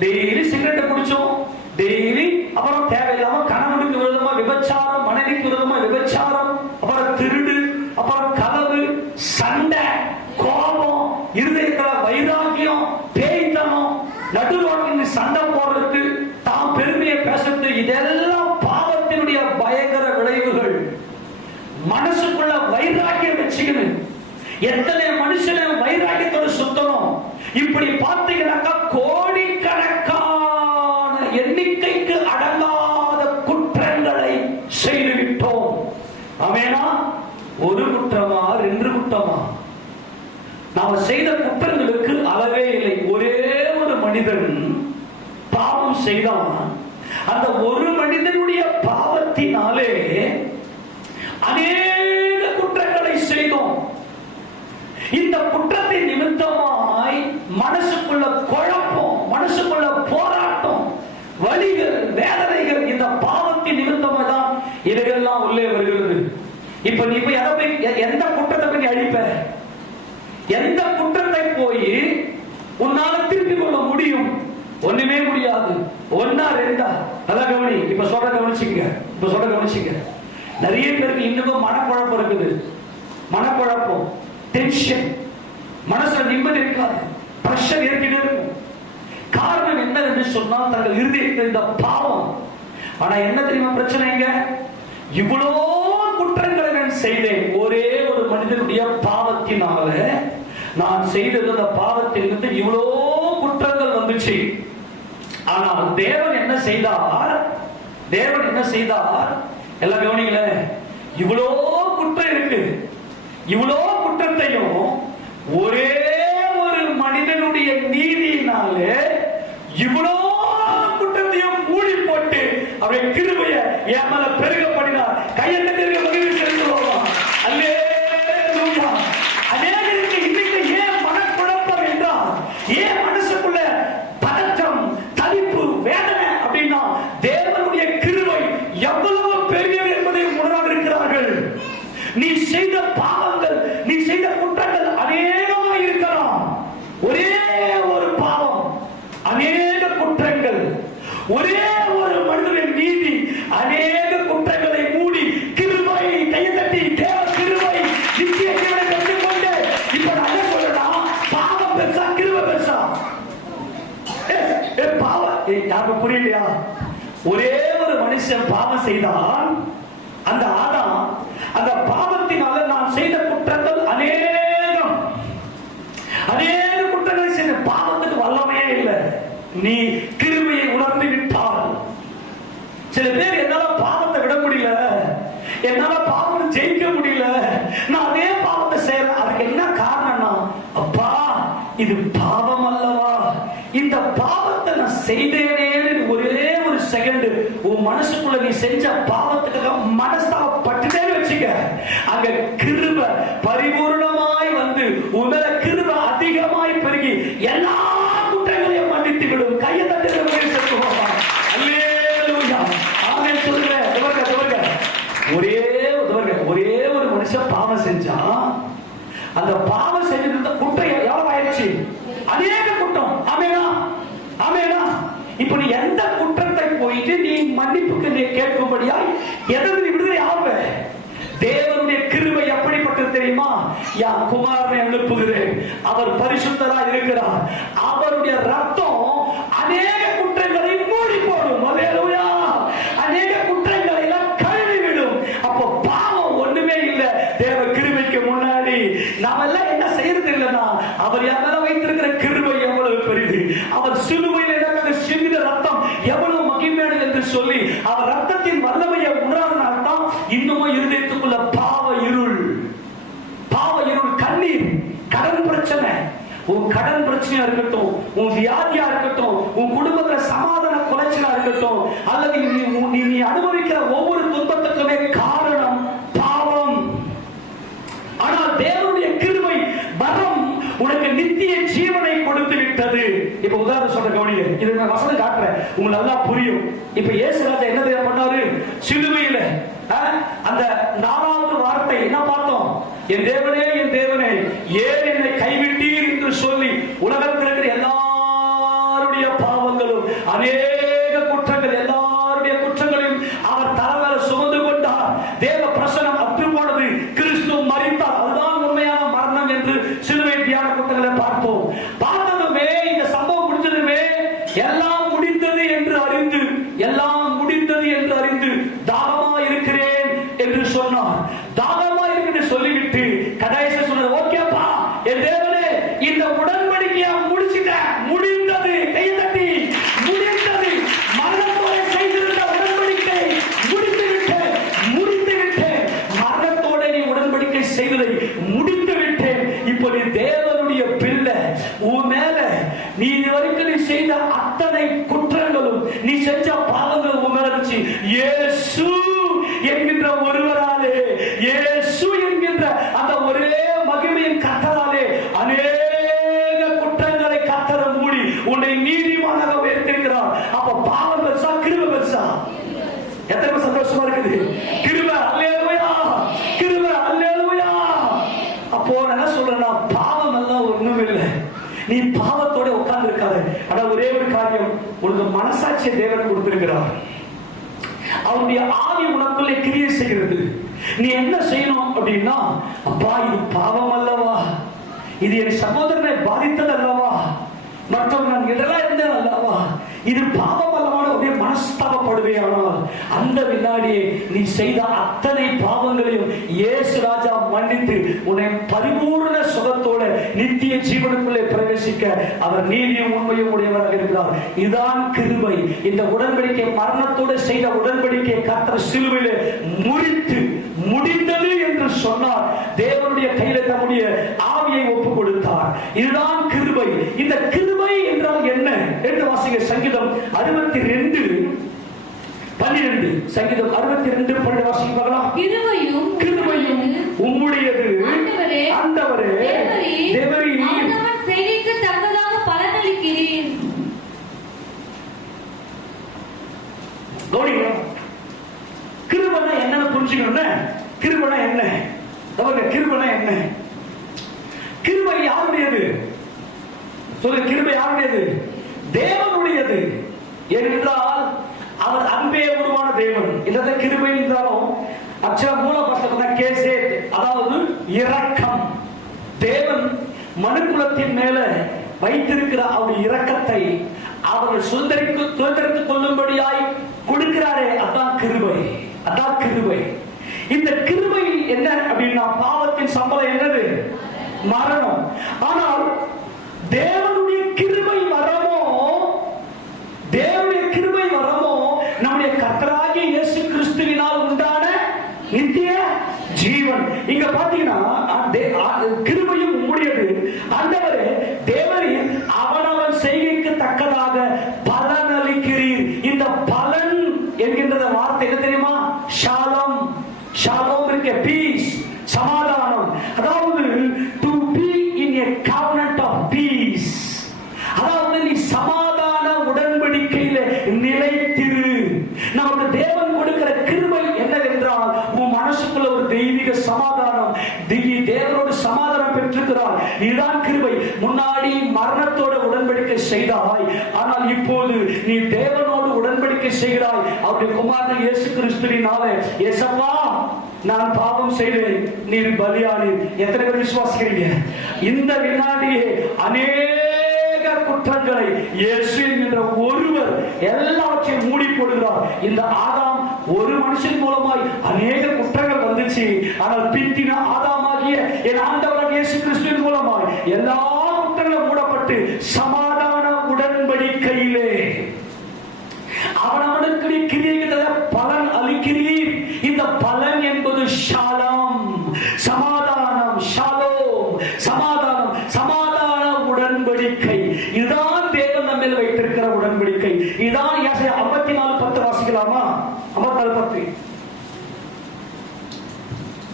டெய்லி சிகரெட்டை குடிச்சோம், டெய்லி அப்புறம் தேவையில்லாம கணவனுக்கு விரோதமா விபச்சாரம், மனைவிக்கு விரோதமா விபச்சாரம், அப்புறம் திருடு, அப்புறம் களவு, சண்டை, கோபம், இருதயத்துல வைராக்கியம், பேய்த்தனம், நடுரோட்டில் சண்டை போடுறது, தாம் பெருமையை பேசுறது, இதெல்லாம் பாவத்தினுடைய பயங்கர மனசுக்குள்ள வைராக்கியம் வச்சுக்கணும். எத்தனை மனுஷனை வைராக்கியத்தோட சுத்தணும். இப்படி பார்த்தீங்கன்னாக்கா கோடிக்கணக்கான எண்ணிக்கைக்கு அடங்காத குற்றங்களை செய்துவிட்டோம். ஆமெனா? ஒரு குற்றமா, ரெண்டு குற்றமா? நாம செய்த குற்றங்களுக்கு அளவே இல்லை. ஒரே ஒரு மனிதன் பாவம் செய்தான். அந்த ஒரு மனிதனுடைய பாவத்தினாலே அநேக குற்றங்களை செய்தோம். இந்த குற்றத்தின் நிமித்தமாய் மனசுக்குள்ள குழப்பம், மனசுக்குள்ள போராட்டம், வலிகள், வேதனைகள் இந்த பாவத்தின் நிமித்தமாக தான் இதையெல்லாம் உள்ளே வருகிறது. இப்ப நீ போய் எந்த குற்றத்தை போய் அழிப்ப? எந்த குற்றத்தை போய் உன்னால திருப்பி கொள்ள முடியும்? ஒண்ணுமே முடியாது. ஒன்னா ரெண்டா? நல்லா கவனி. இப்ப சொல்ற கவனிச்சுங்க. நிறைய பேருக்கு இன்னும் மனக்குழப்பம் இருக்குது. மனக்குழப்பம், டென்ஷன், மனசுல நிம்மதி இருக்காது, பிரஷர் ஏற்கனவே இருக்கும். காரணம் என்ன என்று சொன்னால் தங்கள் இருதயத்தில் இந்த பாவம். ஆனா என்ன தெரியுமா பிரச்சனைங்க? இவ்வளோ குற்றங்களை நான் செய்தேன். ஒரே ஒரு மனிதனுடைய பாவத்தினால நான் செய்தது, அந்த பாவத்திலிருந்து இவ்வளோ குற்றங்கள் வந்துச்சு. ஆனால் தேவன் என்ன செய்தார்? எல்லாம் கவனிங்களே. இவ்வளோ குற்றம் இருக்கு. இவ்வளோ குற்றத்தையும் ஒரே ஒரு மனிதனுடைய நீதியினாலே இவ்வளோ குற்றத்தையும் மூடி போட்டு அவருடைய கிருபையை என் மேல பெருக பண்ணினார். கையெழுத்து பெருக மகிழ்ச்சி செலுத்துவோம். அல்லேலூயா. அநேகருக்கு இன்னைக்கு ஏன் மனக்குழப்பம் என்றால், ஏன் மனசுக்குள்ள பதற்றம், தவிப்பு, வேதனை அப்படின்னா தேவனுடைய கிருபை எவ்வளவு பெரியது என்பதை உணராது இருக்கிறார்கள். நீ செய்த பாவங்கள், நீ செய்த குற்றங்கள் அநேகமாக இருக்கலாம். ஒரே ஒரு பாவம், அநேக குற்றங்கள். ஒரே ஒரு மனிதனின் நீதி அநேக குற்றங்களை மூடி கிருபை, கையை தட்டி தேவ கிருபை நித்திய ஜீவனை பெற்றுக்கொண்டு. இப்ப நான் என்ன சொல்றேன்? பாவம் பெருசா, கிருபை பெருசா? பாவம் யாருக்கு புரியலையா? ஒரே ஒரு மனுஷன் பாவம் செய்தான். அந்த ஆதாம், அந்த பாவத்தினால நான் செய்த குற்றங்கள் அநேக குற்றங்களை செய்த. பாவத்துக்கு வல்லமையே இல்லை. நீ கிருபையை உணர்ந்து விட்டால். சில பேர் என்னால பாவத்தை விட முடியல, என்னால பாவத்தை ஜெயிக்க முடியல, நான் அதே பாவத்தை செய்யறேன். அதுக்கு என்ன காரணம்னா, அப்பா இது பாவம் அல்லவா, இந்த பாவத்தை நான் செய்தேனே ஒரே ஒரு செகண்ட் உன் மனசுக்குள்ள நீ செஞ்ச பாவத்துக்காக மனஸ்தாபப்பட்டுட்டேன்னு வச்சுக்க, அங்க கிருபை பரிபூர்ணமாய் வந்து உமேல கிருபை அதிகமாய் பெருகி எல்லா குற்றங்களையும் மன்னித்து விடும். கையை தட்டி சொல்லுவாங்க. அல்லேலூயா. ஆமென் சொல்லுங்க. ஒரே ஒரு மனுஷன் பாவம் செஞ்சான். அந்த பாவம் செஞ்சிருந்த குற்றம் எவ்வளவு ஆயிடுச்சு? அநேக குற்றம். ஆமெனா? இப்ப நீ எந்த குற்றத்தை போயிட்டு நீ மன்னிப்புக்கு நீ கேட்கும்படியாய் எதற்கு விடுதலை ஆவ? தேவனுடைய கிருபை எப்படிப்பட்டது தெரியுமா? என் குமாரனை அனுப்புகிறேன், அவர் பரிசுத்தராய் இருக்கிறார், அவருடைய ரத்தம் அநேக குற்றங்களை மூடி போடும். அல்லேலூயா. அநேக குற்றங்களை எல்லாம் கழுவி விடும். அப்போ பாவம் ஒண்ணுமே இல்லை தேவ கிருபைக்கு முன்னாடி. நாம எல்லாம் என்ன செய்யறது இல்லைன்னா, அவர் என் மேல வைத்திருக்கிற கிருபை எவ்வளவு பெரிது, அவர் சிலுவையில் சிந்தின ரத்தம் எவ்வளவு மகிமையானது என்று சொல்லி அவர் ரத்தத்தின் வல்லமையை உணர்ந்தால்தான் இன்னமும் இருதயத்துக்குள்ள பாவ இருள், கண்ணீர், கடன் பிரச்சனை, உன் கடன் பிரச்சனையா இருக்கட்டும், உன் வியாதியா இருக்கட்டும், உன் குடும்பத்துல சமாதான குலைச்சலா இருக்கட்டும், அல்லது நீ அனுபவிக்கிற ஒவ்வொரு துன்பத்துக்குமே காரணம் பாவம். ஆனால் தேவனுடைய கிருபை வரம் உனக்கு நித்திய ஜீவனை கொடுத்து விட்டது. இப்ப உதாரணம் சொல்ற கவனிங்க, இது நான் வசனம் காட்டுறேன், உங்களுக்கு நல்லா புரியும். இப்ப இயேசு ராஜா என்ன பண்ணாரு? சிலுவையில அந்த 4வது வார்த்தை என்ன பார்த்தோம்? என் தேவனே ஏன் என்னை கைவிட்டீர் என்று சொல்லி உலகத்தில் இருக்கிற எல்லாருடைய பாவங்களும் அநேக குற்றங்கள், எல்லாருடைய குற்றங்களையும் அவர் தலைமையில சுமந்து கொண்டார். தேவ பிரசனம் அற்று போனது, கிறிஸ்து மரித்தார், அதுதான் உண்மையான மரணம் என்று சிலுவை தியான கூட்டங்களை பார்ப்போம். பார்த்ததுமே இந்த சம்பவம் முடிஞ்சதுமே எல்லாம் முடிந்தது என்று அறிந்து தாகமா இருக்கிறேன் என்று சொன்னார். தாகமா இருக்கிற அத்தனை குற்றங்களும் நீ செஞ்ச பாவங்கள் உணர்ச்சி இயேசு என்கின்ற ஒருவராலே, இயேசு என்கின்ற அந்த ஒரே மகிமையின் கர்த்தராலே அநேக குற்றங்களை கர்த்தர் மூடி உன்னை நீதிமானாக உயர்த்திருக்கிறார். அப்ப பாவம் பெருசா கிருபை பெருசா? எத்தனை சந்தோஷமா இருக்குது? கிருபை, அல்லேலூயா, கிருபை, அல்லேலூயா. அப்போ நான் என்ன சொல்றேன்னா, பாவம் எல்லாம் ஒண்ணும் இல்லை. நீ பாவத்தோட உட்கார்ந்து இருக்காத. ஆனா ஒரே ஒரு காரியம், உனக்கு மனசாட்சியை தேவன் கொடுத்திருக்கிறார். அவருடைய ஆவி உனக்குள்ளே கிரியை செய்கிறது. நீ என்ன செய்யணும் அப்படின்னா, அப்பா இது பாவம் அல்லவா, இது என் சகோதரனை பாதித்தது அல்லவா, மற்றும் நான் இதெல்லாம் இருந்தேன் அல்லவா, இது பாவம் அல்லவான அப்படியே மனஸ்தாபப்படுவே. ஆனால் அந்த வினாடியே நீ செய்த அத்தனை பாவங்களையும் இயேசு ராஜா மன்னித்து உன்னை பரிபூர்ண சுகத்தோட நித்திய ஜீவனுக்குள்ளே பிரவேசிக்க அவர் நீதியும் உண்மையும் உடையவராக இருக்கிறார். இதுதான் கிருபை. இந்த உடன்படிக்கை, மரணத்தோடு செய்த உடன்படிக்கை கர்த்தர் சிலுவையிலே முறித்து முடிந்தது என்று சொன்னார். தேவனுடைய கையில தம்முடைய ஆவியை ஒப்பு கொடுத்தார். இதுதான் கிருபை. இந்த கிருபை என்றால் என்ன என்று வாசிங்க. சங்கீதம் 62:12. சங்கீதம் 62:12 வாசிங்க பார்க்கலாம். கிருபையும் உம்முடையது ஆண்டவரே, தேவரீ ஆண்டவன் செய்கைக்கு தக்கதாக பலனளிக்கிறீர். கவனிங்க, கிருபைனா என்னன்னு புரிஞ்சுக்கணும். கிருபைனா என்ன? கிருபைனா என்ன? கிருபை யாருடையது? சொல்லுங்க, கிருபை யாருடையது? தேவனுடையது. ஏனென்றால் அவர் அன்பே உருவான தேவன். இந்த கிருபை என்றாலும் அச்சர மூல பாஷை கேசே, அதாவது இரக்கம். தேவன் மனுக்குலத்தின் மேல வைத்திருக்கிற அவருடைய இரக்கத்தை அவர்கள் சுதந்திரித்துக் கொள்ளும்படியாய் கொடுக்கிறாரே, அதான் கிருபை. அதான் கிருபை. இந்த கிருபை என்ன அப்படின்னா, பாவத்தின் சம்பளம் என்னது? மரணம். ஆனால் தேவனுடைய கிருபை வரமோ, தேவனுடைய கிருபை வரமோ நம்முடைய கர்த்தராகிய இயேசு கிறிஸ்துவினால் உண்டான நித்திய ஜீவன். இங்க பாத்தீங்கன்னா, கிருபையும் உம்முடையது ஆண்டவரே, தேவரீர் அவனவன் செய்கைக்கு தக்கதாக பலன் அளிக்கிறீர். இந்த பலன் என்கின்ற வார்த்தை என்ன தெரியுமா? ஷாலம். ஷாலம் இருக்க பீஸ், சமாதானம். அதாவது to be in a covenant of peace. அதாவது நீ சமாதான உடன்படிக்கையில நிலைத்திரு. நமக்கு தேவன் கொடுக்கிற கிருபை என்னவென்றால், உன் மனசுக்குள்ள ஒரு தெய்வீக சமாதானம், தேவனோடு சமாதானம் பெற்றிருக்கிறார். இதுதான் கிருபை. முன்னாடி மரணத்தோட உடன்படிக்கை செய்தாய், ஆனால் இப்போது நீ தேவனோடு உடன்படிக்கை செய்கிறாய். அவருடைய குமாரன் இயேசு கிறிஸ்துவினாலே. இயேசப்பா, நான் பாவம் செய்தேன், நீர் பலியானீர். எத்தனை பேர் விசுவாசிக்கிறீங்க? இந்த வினாடியே அநேக குற்றங்களை இயேசு என்கின்ற ஒருவர் எல்லாவற்றையும் மூடி போடுகிறார். இந்த ஆதாம் ஒரு மனுஷன் மூலமாய் அநேக குற்றங்கள் வந்துச்சு. ஆனால் பிந்தின ஆதாமாகிய என் ஆண்டவராகிய இயேசு கிறிஸ்துவின் மூலமாய் எல்லா குற்றங்களும் மூடப்பட்டு சமாதான உடன்படிக்கையிலே அவனவனுக்கு கிரியைகளை பலன் அளிக்கிறீர். இந்த பலன் என்பது ஷாலம், சமாதானம், ஷாலோம், சமாதானம், சமாதான உடன்படிக்கை. இதுதான் தேவன் நம்மில் வைத்திருக்கிற உடன்படிக்கை. இதுதான் 54:10 வாசிக்கலாமா? 54:10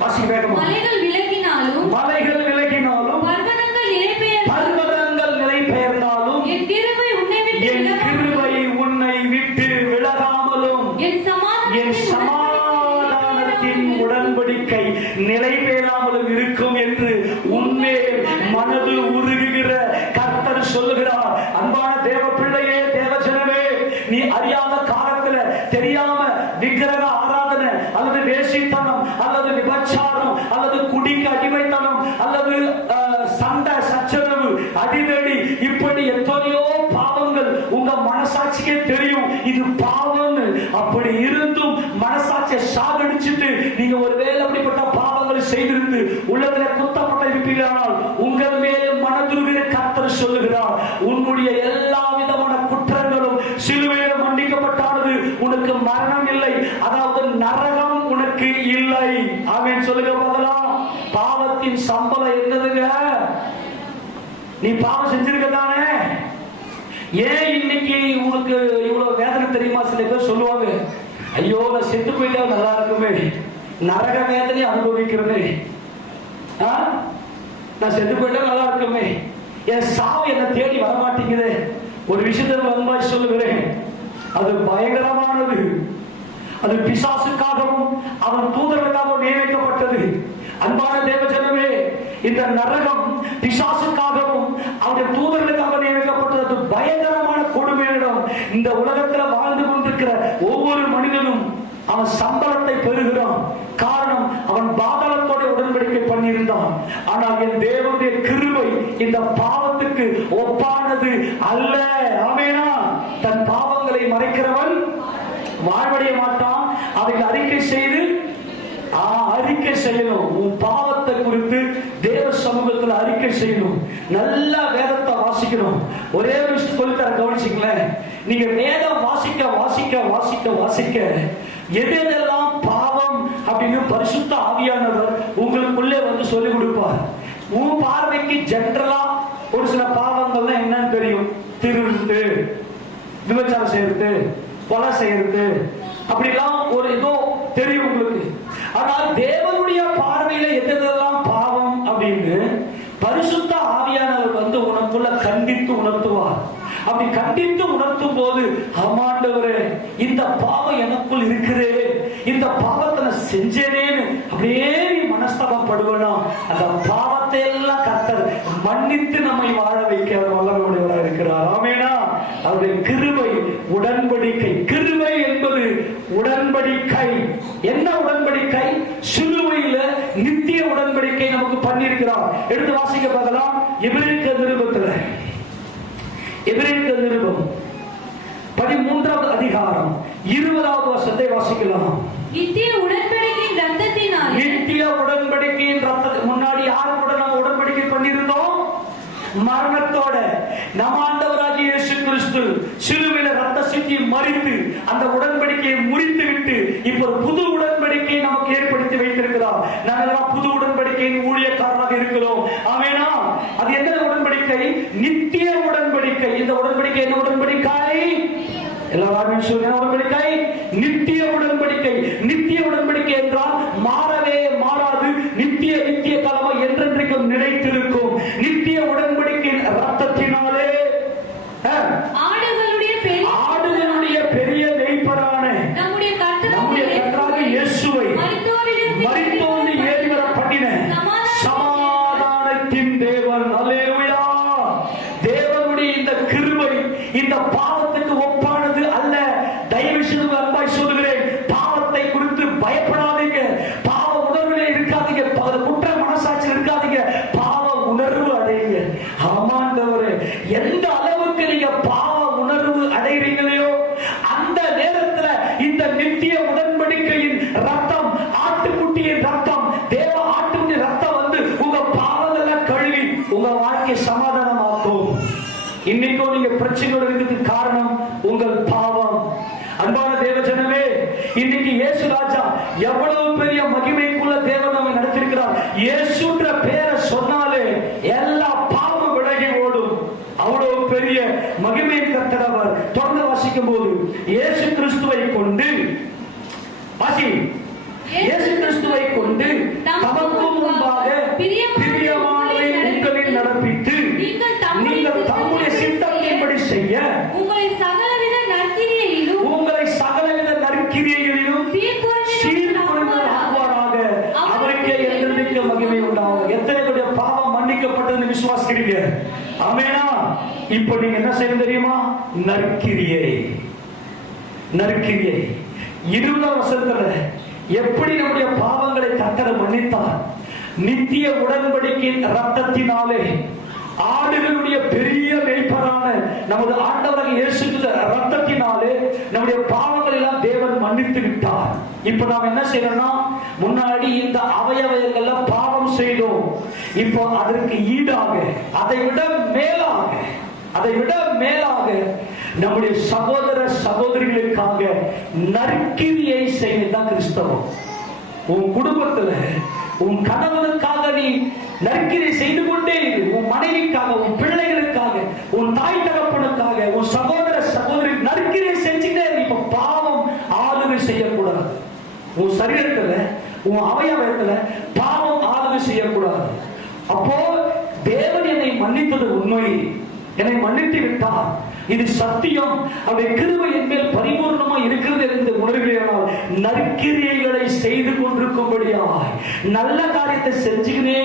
வாசிக்க வேண்டுமா? மலைகள் விலகினாலும் பர்வதங்கள் நிலை பெயர்ந்தாலும் என் கிருபை உன்னை விட்டு விலகாமலும் என் சமாதானத்தின் உடன்படிக்கை நிலை பெறாமலும் இருக்கும் என்று உன்மேல் மனது உருகுகிற கர்த்தர் சொல்லுகிறார். அன்பான தேவ பிள்ளையே, தேவஜனமே, நீ அறியாத காலத்துல தெரியாம விக்கிரக ஆராதனை அல்லது வேசித்தனம் அல்லது விபச்சாரம் அல்லது குடிக்கு அடிமைத்தனம் அல்லது சண்டை சச்சரவு அடிதடி இப்படி எத்தனையோ பாவங்கள் உங்க மனசாட்சிக்கே தெரியும் இது பாவம். அப்படி இருந்தும் மனசாட்சியை சாகடிச்சுட்டு நீங்க ஒருவேளை அப்படிப்பட்ட பாவங்களை செய்திருந்து உள்ளத்துல குத்தப்பட்ட இருப்பீர்களானால் உங்கள் மேல் மனதுருகிற கர்த்தர் சொல்லுகிறார், உன்னுடைய எல்லா விதமான குற்றங்களும் சிலுவையில் மன்னிக்கப்பட்டானது. உனக்கு மரணம் இல்லை, அதாவது நரகம் உனக்கு இல்லை. ஆமென் சொல்லுங்க பார்க்கலாம். பாவத்தின் சம்பளம் என்னதுங்க? நீ பாவம் செஞ்சிருக்க தானே? ஏன் இன்னைக்கு உங்களுக்கு இவ்வளவு வேதனை தெரியுமா? சில பேர் சொல்லுவாங்க, ஐயோ நான் செத்து போயிட்டா நல்லா இருக்குமே, நரக வேதனை அனுபவிக்கிறேனே, நான் செத்து போயிட்டா நல்லா இருக்குமே, என் சாவு என்ன தேடி வரமாட்டேங்குது. ஒரு விஷயத்தை அன்பாய் சொல்லுகிறேன், அது பயங்கரமானது. அது பிசாசுக்காகவும் அவன் தூதர்களுக்காகவும் நியமிக்கப்பட்டது. அன்பான தேவஜனமே, இந்த நரகம் பிசாசுக்காகவும் அவருடைய தூதர்களுக்காக நியமிக்கப்பட்டது. அது பயங்கரமான கொடுமையிடம். இந்த உலகத்தில் வாழ்ந்து கொண்டிருக்கிற ஒவ்வொரு மனிதனும் அவன் சம்பளத்தை பெறுகிறான். காரணம், அவன் பாதாளத்தோட உடன்படிக்கை பண்ணியிருந்தான். ஆனால் என் தேவனுடைய கிருபை இந்த பாவத்துக்கு ஒப்பானது அல்ல. ஆமெனா? தன் பாவங்களை மறைக்கிறவன் வாழ்வடைய மாட்டான். அவைகளை அறிக்கை செய்யணும். உன் பாவத்தை குறித்து தேவ சமூகத்தில் அறிக்கை செய்யணும். நல்லா வேதத்தை வாசிக்கணும். ஒரே விஷயம் சொல்லித்தர கவனிச்சுங்களேன். நீங்க வேதம் வாசிக்க வாசிக்க வாசிக்க வாசிக்க எதெல்லாம் பாவம் அப்படின்னு பரிசுத்த ஆவியானவர் உங்களுக்குள்ளே வந்து சொல்லிக் கொடுப்பார். உன் பார்வைக்கு ஜெனரலா ஒரு சில பாவங்கள்னா என்னன்னு தெரியும். திருட்டு, விபச்சாரம் செய்யறது, கொலை செய்யறது, அப்படிலாம் ஒரு ஏதோ தெரியும் உங்களுக்கு. ஆனால் தேவனுடைய பார்வையில எதெல்லாம் பாவம் அப்படின்னு பரிசுத்த ஆவியானவர் வந்து உனக்குள்ள கண்டித்து உணர்த்துவார். அப்படி கண்டித்து உணர்த்தும் போது, ஆமாண்டவரே இந்த பாவம் எனக்குள் இருக்கிறே, இந்த பாவத்தை நான் செஞ்சேனேன்னு அப்படியே நீ மனஸ்தாபப்படுவனா, அந்த பாவத்தை எல்லாம் கர்த்தர் மன்னித்து நம்மை வாழ வைக்க வல்லமையுடையவராக இருக்கிறார். ஆமெனா? அவருடைய கிருபை உடன்படிக்கை. கிருபை என்பது உடன்படிக்கை. என்ன உடன்படிக்கை? சிலுவையில நித்திய உடன்படிக்கை நமக்கு பண்ணியிருக்கிறார். எடுத்து வாசிக்க பார்க்கலாம். எபிரேயர் நிருபத்தில், எபிரேயர் நிருபம் 13வது அதிகாரம் 20வது வசனத்தை வாசிக்கலாம். நித்திய உடன்படிக்கையின் ரத்தத்தினாலே, நித்திய உடன்படிக்கையின் ரத்தம். முன்னாடி யாரு கூட நம்ம உடன்படிக்கை பண்ணியிருந்தோம்? மரணத்தோட. நம் ஆண்டவராகிய இயேசு கிறிஸ்து சிலுவையில ரத்த சிந்தி மரித்து அந்த உடன்படிக்கையை முறித்து விட்டு இப்ப ஒரு புது உடன்படிக்கை நமக்கு ஏற்படுத்தி வைத்திருக்கிறார். நாங்கள் புது உடன்படிக்கையின் ஊழியக்காரராக இருக்கிறோம். ஆமெனா? அது என்ன உடன்படிக்கை? நித்திய உடன்படிக்கை. இந்த உடன்படிக்கை என்ன உடன்படிக்கை? எல்லாரும் சொல்லுங்க, உடன்படிக்கை நித்திய உடன்படிக்கை. நித்திய உடன்படிக்கை என்றால் மாறவே மாறாது, நித்திய நித்திய காலமா என்றென்றைக்கும் நிலைத்திருக்கும். நித்திய உடன்படிக்கையின் ரத்தத்தினாலே ஆடுகளுடைய பெரிய மேய்ப்பரான நம்முடைய கர்த்தராகிய இயேசுவை மரித்தோரிலிருந்து ஏறி வர பண்ணின சமாதானத்தின் தேவன். அல்லேலூயா! தேவனுடைய இந்த கிருபை இந்த பாவத்துக்கு ஒப்பானது அல்ல. தயவு செய்து அன்பாய் சொல்லுகிறேன், பாவத்தை குறித்து பயப்படாதீங்க. பாவ உணர்விலே இருக்காதீங்க. குற்ற மனசாட்சி இருக்காதீங்க. பாவ உணர்வு அடையுங்க. ஆமாண்டவரே, எந்த அளவுக்கு நீங்க பாவ உணர்வு அடைகிறீங்களோ அந்த நேரத்தில் இந்த நித்திய உடன்படிக்கையின் ரத்தம், ஆட்டுக்குட்டியின் ரத்தம், தேவ ஆட்டுக்குட்டியின் ரத்தம் வந்து உங்க பாவங்களை கழுவி உங்க வாழ்க்கையை சமாதானமாக்கும். இன்னைக்கும் நீங்க பிரச்சனையோட இருக்கிறதுக்கு காரணம் உங்கள் பாவம். அன்பான தேவஜனமே, இன்னைக்கு இயேசு ராஜா எவ்வளவு பெரிய மகிமைக்குள்ள தேவன் நம்மை நடத்திருக்கிறார். இயேசுன்ற பேரை சொன்னாலே எல்லா பாவமும் விலகி ஓடும். அவ்வளவு பெரிய மகிமை கர்த்தர். தொடர்ந்து வாசிக்கும் போது, இயேசு கிறிஸ்துவை கொண்டு வாசி, இயேசு கிறிஸ்துவை கொண்டு தமக்கு முன்பாக பிரியமானதை உங்களில் நடப்பித்து நீங்கள் தம்முடைய சித்தத்தின்படி செய்ய உங்களை சகலவித நற்கிரியைகளிலும் சீர்குலைந்து ஆக்குவாராக. அவருக்கே என்றென்றைக்கு மகிமை உண்டாகும். எத்தனை பேருடைய பாவம் மன்னிக்கப்பட்டதுன்னு விசுவாசிக்கிறீங்க? ஆமெனா? இப்போ நீங்க என்ன செய்ய தெரியுமா? நற்கிரியை. 20வது வசனத்துல எப்படி நம்முடைய பாவங்களை கர்த்தர் மன்னித்தார்? நித்திய உடன்படிக்கையின் ரத்தத்தினாலே, ஆடுகளுடைய பெரிய மேய்ப்பரான நமது ஆண்டவராகிய இயேசு ரத்தத்தினாலே நம்முடைய பாவங்கள் எல்லாம் தேவன் மன்னித்து விட்டார். இப்ப நாம் என்ன செய்யணும்னா, முன்னாடி இந்த அவயவங்கள்ல பாவம் செய்தோம். இப்போ அதற்கு ஈடாக, அதை விட மேலாக நம்முடைய சகோதர சகோதரிகளுக்காக நற்கிரியை செய்வதுதான் கிறிஸ்தவம். உன் குடும்பத்துல உன் கணவனுக்காக நீ நற்கிரியை செய்து கொண்டே இரு. உன் மனைவிக்காக, உன் பிள்ளைகளுக்காக, உன் தாய் தகப்பனுக்காக, உன் சகோதர சகோதரி நற்கிரியை செஞ்சுட்டே இப்ப பாவம் ஆளுமை செய்யக்கூடாது. உன் சரீரத்துல உன் அவயவத்துல பாவம் ஆளுமை செய்யக்கூடாது. அப்போ தேவன் என்னை மன்னித்தது உண்மை, என்னை மன்னித்து விட்டார், இது சத்தியம், அவருடைய கிருபை என் மேல் பரிபூர்ணமா இருக்கிறது என்று உணர்கிறேனால் நற்கிரியைகளை செய்து கொண்டிருக்கும்படியாய் நல்ல காரியத்தை செஞ்சுக்கினே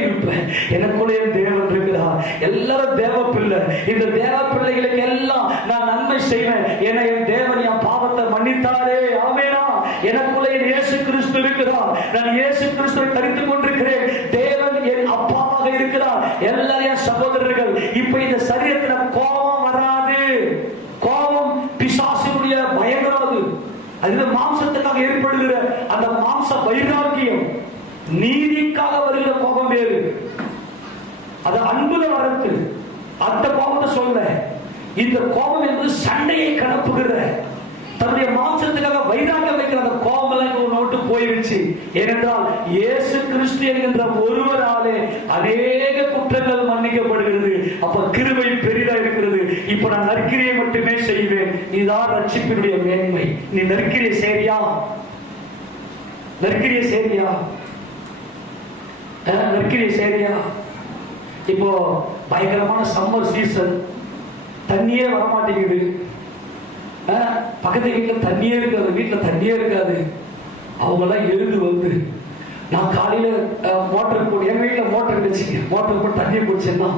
இருப்பேன். எனக்குள்ளே தேவன் இருக்கிறார். எல்லாரும் தேவ பிள்ளை. இந்த தேவ பிள்ளைகளுக்கு எல்லாம் நான் நன்மை செய்வேன். என என் தேவன் என் பாவத்தை மன்னித்தாரே. ஆமெனா. எனக்குள்ளே இயேசு கிறிஸ்து இருக்கிறார். நான் இயேசு கிறிஸ்துவை தரித்துக் கொண்டிருக்கிறேன். தேவன் என் அப்பாவாக இருக்கிறார். எல்லாரும் சகோதரர்கள், இப்ப இந்த சரீரத்துல கோபம் வராது. கோபம் பிசாசினுடைய பயங்கராது. அது மாம்சத்துக்காக ஏற்படுகிற அந்த மாம்ச வைராக்கியம். நீதிக்காக வருகிற கோபம் வேறு. அது அன்புல வரது. அந்த கோபத்தை சொல்ல. இந்த கோபம் என்பது சண்டையை கலப்புகிற, தன்னுடைய மாம்சத்துக்காக வைராக்கியம் வைக்கிற அந்த கோபம் எல்லாம் நோட்டு போயிருச்சு. ஏனென்றால் இயேசு கிறிஸ்து என்கின்ற ஒருவராலே அநேக குற்றங்கள் மன்னிக்கப்படுகிறது. அப்ப கிருபை பெரிதா இருக்கிறது. இப்ப நான் நற்கிரியை மட்டுமே செய்வேன். இதுதான் ரட்சிப்பினுடைய மேன்மை. நீ நற்கிரியை செய்றியா? நற்கிரியை செய்றியா? நற்கிரியை செய்றியா? இப்போ பயங்கரமான சம்மர் சீசன், தண்ணியே வரமாட்டேங்குது. பக்கத்து வீட்டுல தண்ணியே இருக்காது, வீட்டுல தண்ணியே இருக்காது. அவங்க எல்லாம் எழுந்து வந்து, நான் காலையில மோட்டர் போட்டு, எங்க வீட்டுல மோட்டர் இருந்துச்சு, மோட்டர் போட்டு தண்ணியை பிடிச்சேன்னா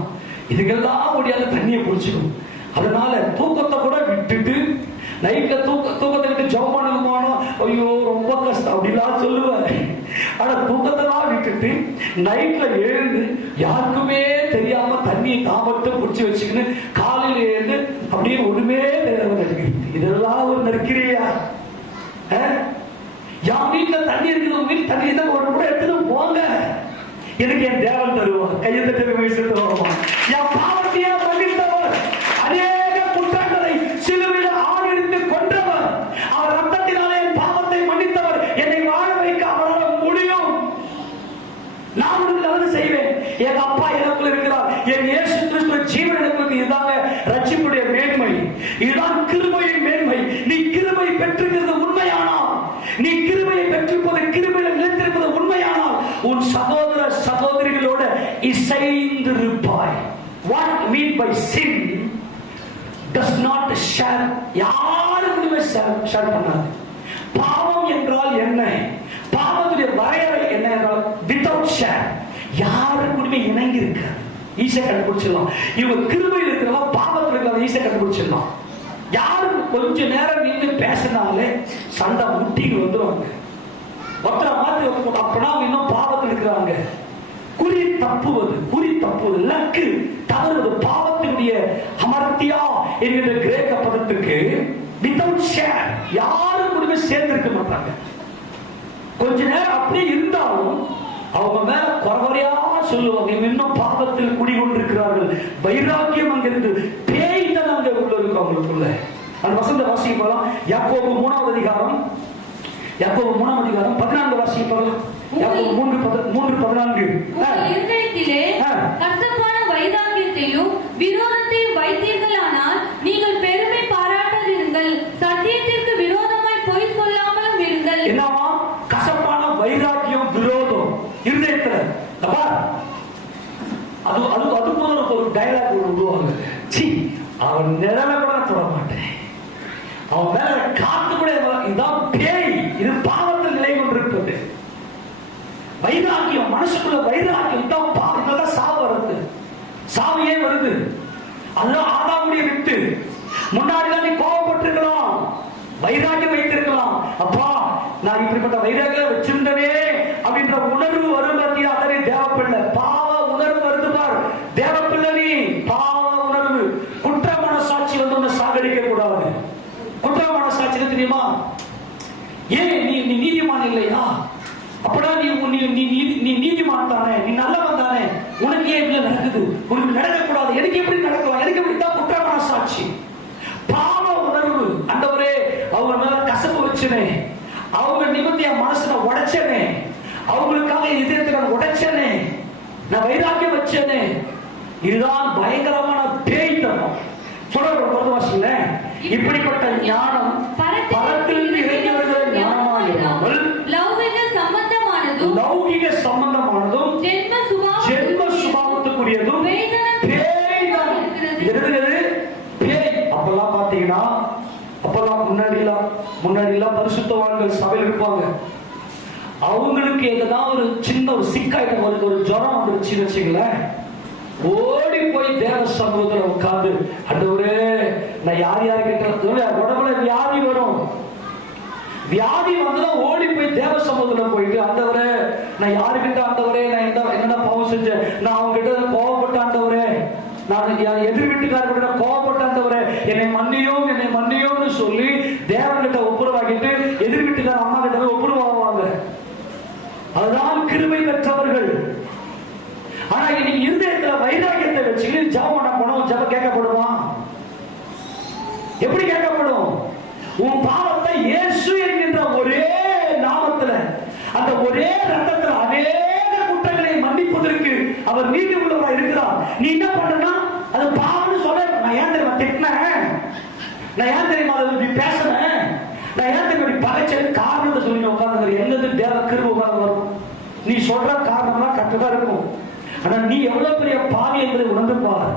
இதுக்கெல்லாம் முடியாத தண்ணியை பிடிச்சிடும். அதனால தூக்கத்தை கூட விட்டுட்டு நைட்ல தூக்கத்தை விட்டு ஜெபம் பண்ண போனோம். ஐயோ ரொம்ப கஷ்டம் அப்படிலாம் சொல்லுவாரு. ஆனா தூக்கத்தெல்லாம் விட்டுட்டு நைட்ல எழுந்து யாருக்குமே தெரியாம தண்ணியை தாமத்தை பிடிச்சி வச்சுக்கின்னு காலையில எழுந்து அப்படியே ஒண்ணுமே தெரியாது. இதெல்லாம் ஒரு நற்கிரியா? என் வீட்டுல தண்ணி இருக்குது, உங்க வீட்டுல தண்ணி இருந்தா ஒரு கூட எடுத்துட்டு போங்க. எனக்கு என் தேவன் தருவான். கையெழுத்து வருவான். என் பாவத்தையே மன்னித்தவர், அநேக குற்றங்களை சிலுவையில் ஆணெடுத்து கொன்றவர், அவர் ரத்தத்தினாலே என் பாவத்தை மன்னித்தவர். என்னை வாழ வைக்க அவரால் முடியும். நான் உங்களுக்கு நல்லது செய்வேன். என் அப்பா எனக்குள்ள இருக்கிறார். என் இயேசு கிறிஸ்துவ ஜீவன் எனக்கு. இதுதாங்க ரட்சிப்புடைய மேன்மை. இதுதான் கிருபையின் மேன்மை. நீ கிருபை பெற்றிருக்கிறது உண்மையானால், நீ கிருபையை பெற்றிருப்பது, கிருபையில் நிலைத்திருப்பது உண்மையானால் உன் சகோதர சகோதரிகளோட இசைந்திருப்பாய். What mean by sin does not share. யாருக்குமே ஷேர் பண்ணாது. பாவம் என்றால் என்ன? பாவத்துடைய வரையறை என்ன என்றால் without share. யாருக்குமே இணங்கி இருக்க ஈஸியா கண்டுபிடிச்சிடலாம். இவங்க கிருபையில் இருக்கிறவங்க பாவத்தில் இருக்கிறவங்க ஈஸியா கண்டுபிடிச்சிடலாம். யாருக்கு கொஞ்ச நேரம் நின்று பேசினாலே சண்டை முட்டிக்கு வந்துருவாங்க. ஒருத்தரை மாற்றி அப்பனா இன்னும் பாவத்தில் இருக்கிறாங்க. குறி தப்புவது லக்கு தவறுவது, பாவத்தினுடைய அமர்த்தியா என்கிற கிரேக்க பதத்துக்கு வித்தவுட் ஷேர், யாரும் கூட சேர்ந்து இருக்க மாட்டாங்க. கொஞ்ச நேரம் அப்படியே இருந்தாலும் அவங்க மேல குறையா சொல்லுவாங்க, இன்னும் பாவத்தில் குடிகொண்டிருக்கிறார்கள். வைராக்கியம் அங்கிருந்து பேய்தான் அங்க உள்ள இருக்கு அவங்களுக்குள்ள. அந்த வசந்த வாசிக்க போகலாம். யாக்கோபு 3வது அதிகாரம் 14 வாசிக்க போகலாம். யாக்கோபு 3:14. கசப்பான வைராக்கியத்தையும் விரோதத்தையும் வைத்தீர்களானால் நீங்கள் பெருமை பாராட்டாதிருங்கள், சத்தியத்திற்கு விரோதமாய் பொய் சொல்லாமலும் இருங்கள். என்னவா? கசப்பான வைராக்கியம், விரோதம் இருதயத்துல. அது போல ஒரு டயலாக் விடுவாங்க. அவன் நிழல கூட தொட மாட்டேன், அவன் மேல காத்து கூட. இதுதான் பேய். இது பாவத்தில் நிலை கொண்டிருப்பது. வைராக்கியம், மனசுக்குள்ள வைராக்கியம் தான் சாவு வருது. சாவு ஏன் வருது? அதுதான் ஆதாமுடைய விட்டு. முன்னாடி நீ கோபப்பட்டிருக்கலாம், வைராக்கியம் வைத்திருக்கலாம். அப்பா நான் இப்படிப்பட்ட வைராக்கியம் வச்சிருந்தனே அப்படின்ற உணர்வு வரும். அதனை தேவப்பிள்ளை பாவ உணர்வு வருது பார். தேவப்பிள்ளை நீ பாவ உணர்வு, குற்ற மனசாட்சி வந்து ஒண்ணு சாகடிக்க கூடாது. குற்ற மனசாட்சி தெரியுமா? ஏன் நீ நீதிமான் இல்லையா? அப்படா நீ நீதிமான் தானே, நீ நல்லவன் தானே, உனக்கு ஏன் இப்படி நடக்குது? உனக்கு நடக்கக்கூடாது, எனக்கு எப்படி நடக்கலாம்? எனக்கு எப்படித்தான் குற்ற மனசாட்சி, பாவ உணர்வு. ஆண்டவரே அவங்க மேல கசப்பு வச்சனே, அவங்க நிமித்திய மனசை உடைச்சனே, அவங்களுக்காக இதயத்தை நான் உடைச்சனே, நான் வைராக்கியம் வச்சனே. இதுதான் பயங்கரமான பேய்த்தனம். வாசிங்க. இப்படிப்பட்ட ஞானம் பரத்திலிருந்து இறங்கி வருகிற ஞானமாயிராமல் லௌகிக சம்பந்தமானதும் ஜென்ம சுபாவத்துக்குரியதும் பேய். அப்பெல்லாம் பாத்தீங்கன்னா, அப்பெல்லாம் முன்னாடிலாம் பரிசுத்தவான்கள் சபையில் இருப்பாங்க. அவங்களுக்கு எதனா ஒரு சின்ன ஒரு சிக்காயிட்ட ஒரு ஜுரம் வந்துருச்சுன்னு வச்சுங்களேன், ஓடி போய் தேவ சமூகத்துல உட்கார்ந்து, ஆண்டவரே நான் யார்கிட்ட உடம்புல வியாதி வரும், வியாதி வந்தா ஓடி போய் தேவ சமூகத்துல போயிட்டு, ஆண்டவரே நான் யாருக்கிட்ட, ஆண்டவரே நான் என்னென்ன பாவம் செஞ்சேன், நான் அவங்க கிட்ட கோவப்பட்ட, ஆண்டவரே நான் எதிர் வீட்டுக்காரர்கிட்ட கோவப்பட்ட, ஆண்டவரே என்னை மன்னியோம்னு சொல்லி தேவன்கிட்ட ஒப்புரவாக்கிட்டு எதிர் வீட்டுக்கார அம்மா கிட்ட ஒப்புரவாகுவாங்க. அதுதான் கிருபை பெற்றவர்கள். ஆனா இன்னைக்கு இருதயத்துல வைராகியத்தை வச்சு ஜெபம் பண்ணணும். ஜெபம் கேட்கப்படுமா? எப்படி கேட்கப்படும்? உன் பாவத்தை இயேசு என்கின்ற ஒரே நாமத்துல, அந்த ஒரே ரத்தத்துல அநேக குற்றங்களை மன்னிப்பதற்கு அவர் நீதி உள்ளவராக இருக்கிறார். நீ என்ன பண்ணனா, அது பாவம்னு சொல்ல, நான் ஏன் தெரியுமா திட்டினேன், நான் ஏன் தெரியுமா அதை பேசினேன், நான் ஏன் தெரியுமா பகைச்சல் காரணத்தை சொல்லி உட்கார்ந்து என்னது தேவ கிருபை வரும். நீ சொல்ற காரணம்லாம் கரெக்டா இருக்கும். ஆனா நீ எவ்வளவு பெரிய பாவி என்பதை உணர்ந்து பார்.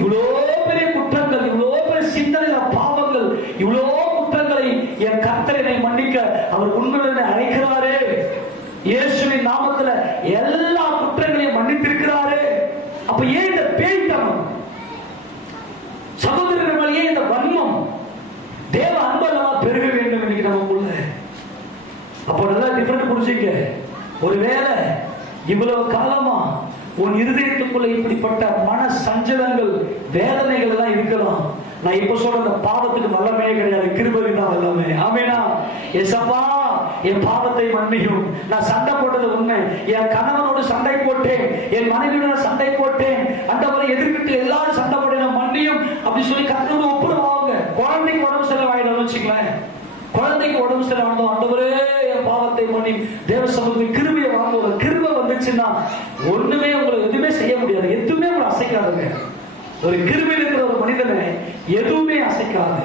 இவ்வளோ பெரிய குற்றங்கள், இவ்வளோ பெரிய சிந்தனை பாவங்கள், இவ்வளோ குற்றங்களை என் கர்த்தரை மன்னிக்க அவர் உண்மையுடன் அழைக்கிறாரே. இயேசுவின் நாமத்துல எல்லா குற்றங்களையும் மன்னித்திருக்கிறாரே. அப்ப ஏன் இந்த பேய்த்தனம், சகோதரர்கள் மேலேயே இந்த வன்மம், தேவ அன்பெல்லாம் பெருக வேண்டும் இன்னைக்கு நமக்குள்ள. அப்போ நல்லா டிஃபரெண்ட் புரிஞ்சுக்க. ஒருவேளை இவ்வளவு காலமா உன் இருதயத்துக்குள்ள இப்படிப்பட்ட மன சஞ்சலங்கள், வேதனைகள் எல்லாம் இருக்கலாம். நான் இப்ப சொல்ற அந்த பாவத்துக்கு வல்லமையே கிடையாது, கிருபை தான் வல்லமை. ஆமெனா? ஏசப்பா என் பாவத்தை மன்னியும். நான் சண்டை போட்டது உண்மை, என் கணவனோடு சண்டை போட்டேன், என் மனைவியோட சண்டை போட்டேன், அந்தவரை எதிர்க்கிட்டு எல்லாரும் சண்டை போட்டு மன்னியும் அப்படி சொல்லி கர்த்தரோடு ஒப்புடுவாங்க. குழந்தைக்கு உடம்பு செலவாயிடும் வச்சுங்களேன், குழந்தைக்கு உடம்பு செலவானதும் ஆண்டவரே என் பாவத்தை மன்னி தேவ சமூகத்தில் கிருபையை வாங்க. ஒரு கிருபை வந்துச்சுன்னா ஒண்ணுமே உங்களுக்கு எதுவுமே செய்ய முடியாது, எதுவுமே உங்களை அசைக்காதுங்க. ஒரு கிருபை இருக்கிற ஒரு மனிதனை எதுவுமே அசைக்காது.